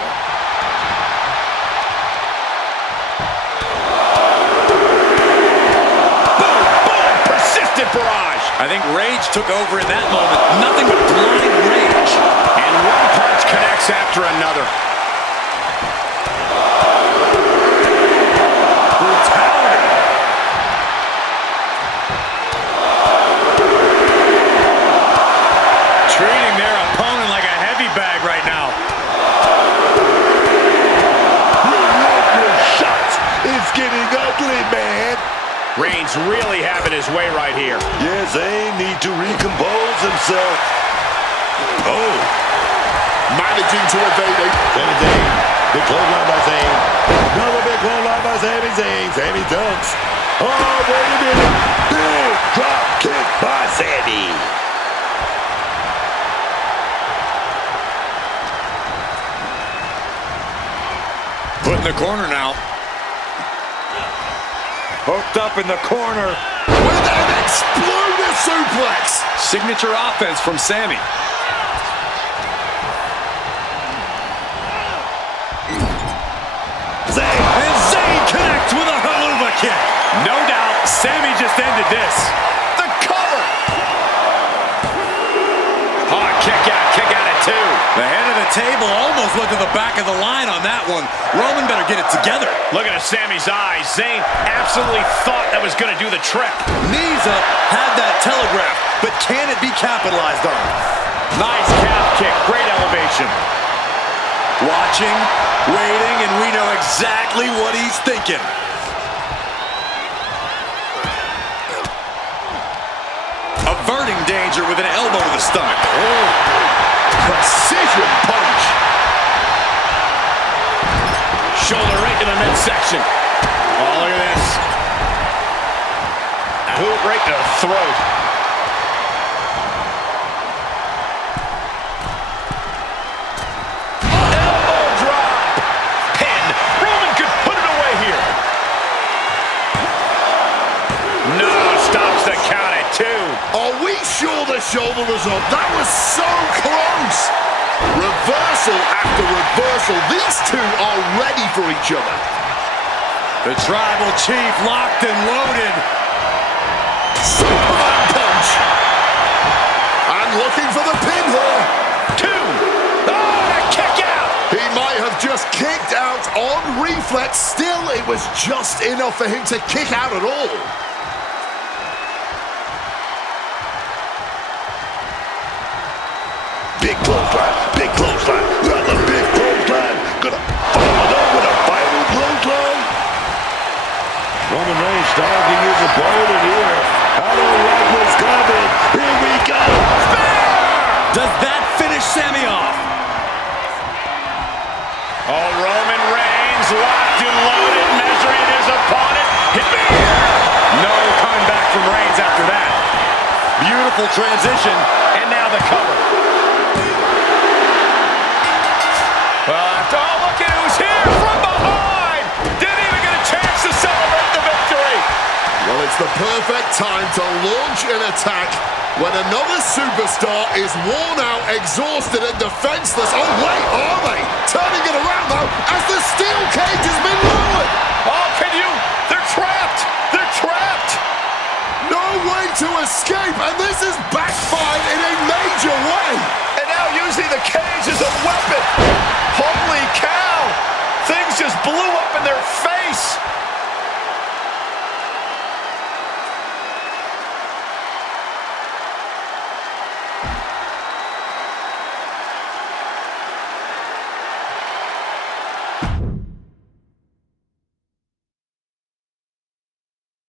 Persistent barrage. I think rage took over in that moment. Nothing but blind rage. And one punch connects after another. Brutality. Treating their opponent like a heavy bag right now. Relentless shots. It's getting ugly, man. Reigns really having his way right here. Yes, they need to recompose himself. Oh. Managing to evade it. Sami Zayn. Big clothesline by Zayn. Another big clothesline by Sami Zayn. Sami dunks. Oh, wait a minute. Big drop kick by Sami. the corner now. Hooked up in the corner. With an explosive suplex. Signature offense from Sammy. And Zayn connects with a haluva kick. No doubt, Sammy just ended this. The cover. Oh, kick out at 2. The head of the table almost went to the back of the line on that one. Roman better get it together. Looking at Sammy's eyes, Zayn absolutely thought that was going to do the trick. Knees up, had that telegraphed, but can it be capitalized on? Nice calf kick, great elevation. Watching, waiting, and we know exactly what he's thinking. Averting danger with an elbow to the stomach. Oh. Precision punch. Shoulder right to the midsection. Oh, look at this. Boot right to the throat. Elbow drop. Pin. Roman could put it away here. No, stops the count at 2. Are we sure the shoulder was up? That was so close. Reversal after reversal. These two are ready for each other. The tribal chief locked and loaded. Superman punch. And looking for the pin here. 2. Oh, and a kick out. He might have just kicked out on reflex. Still, it was just enough for him to kick out at all. Big clothesline, another big clothesline. Gonna follow it up with a final clothesline. Roman Reigns dogging his opponent here. I don't like what's coming. Here we go. Does that finish Sammy off? Oh, Roman Reigns locked and loaded, measuring his opponent. Hit me. No coming back from Reigns after that. Beautiful transition. And now the cover. Oh, look at who's here from behind. Didn't even get a chance to celebrate the victory. Well, it's the perfect time to launch an attack when another superstar is worn out, exhausted, and defenseless. Oh, wait, are they? Turning it around, though, as the steel cage has been lowered. Oh, can you? They're trapped. They're trapped. No way to escape, and this is backfired in a major way. And now using the cage as a weapon. Holy cow.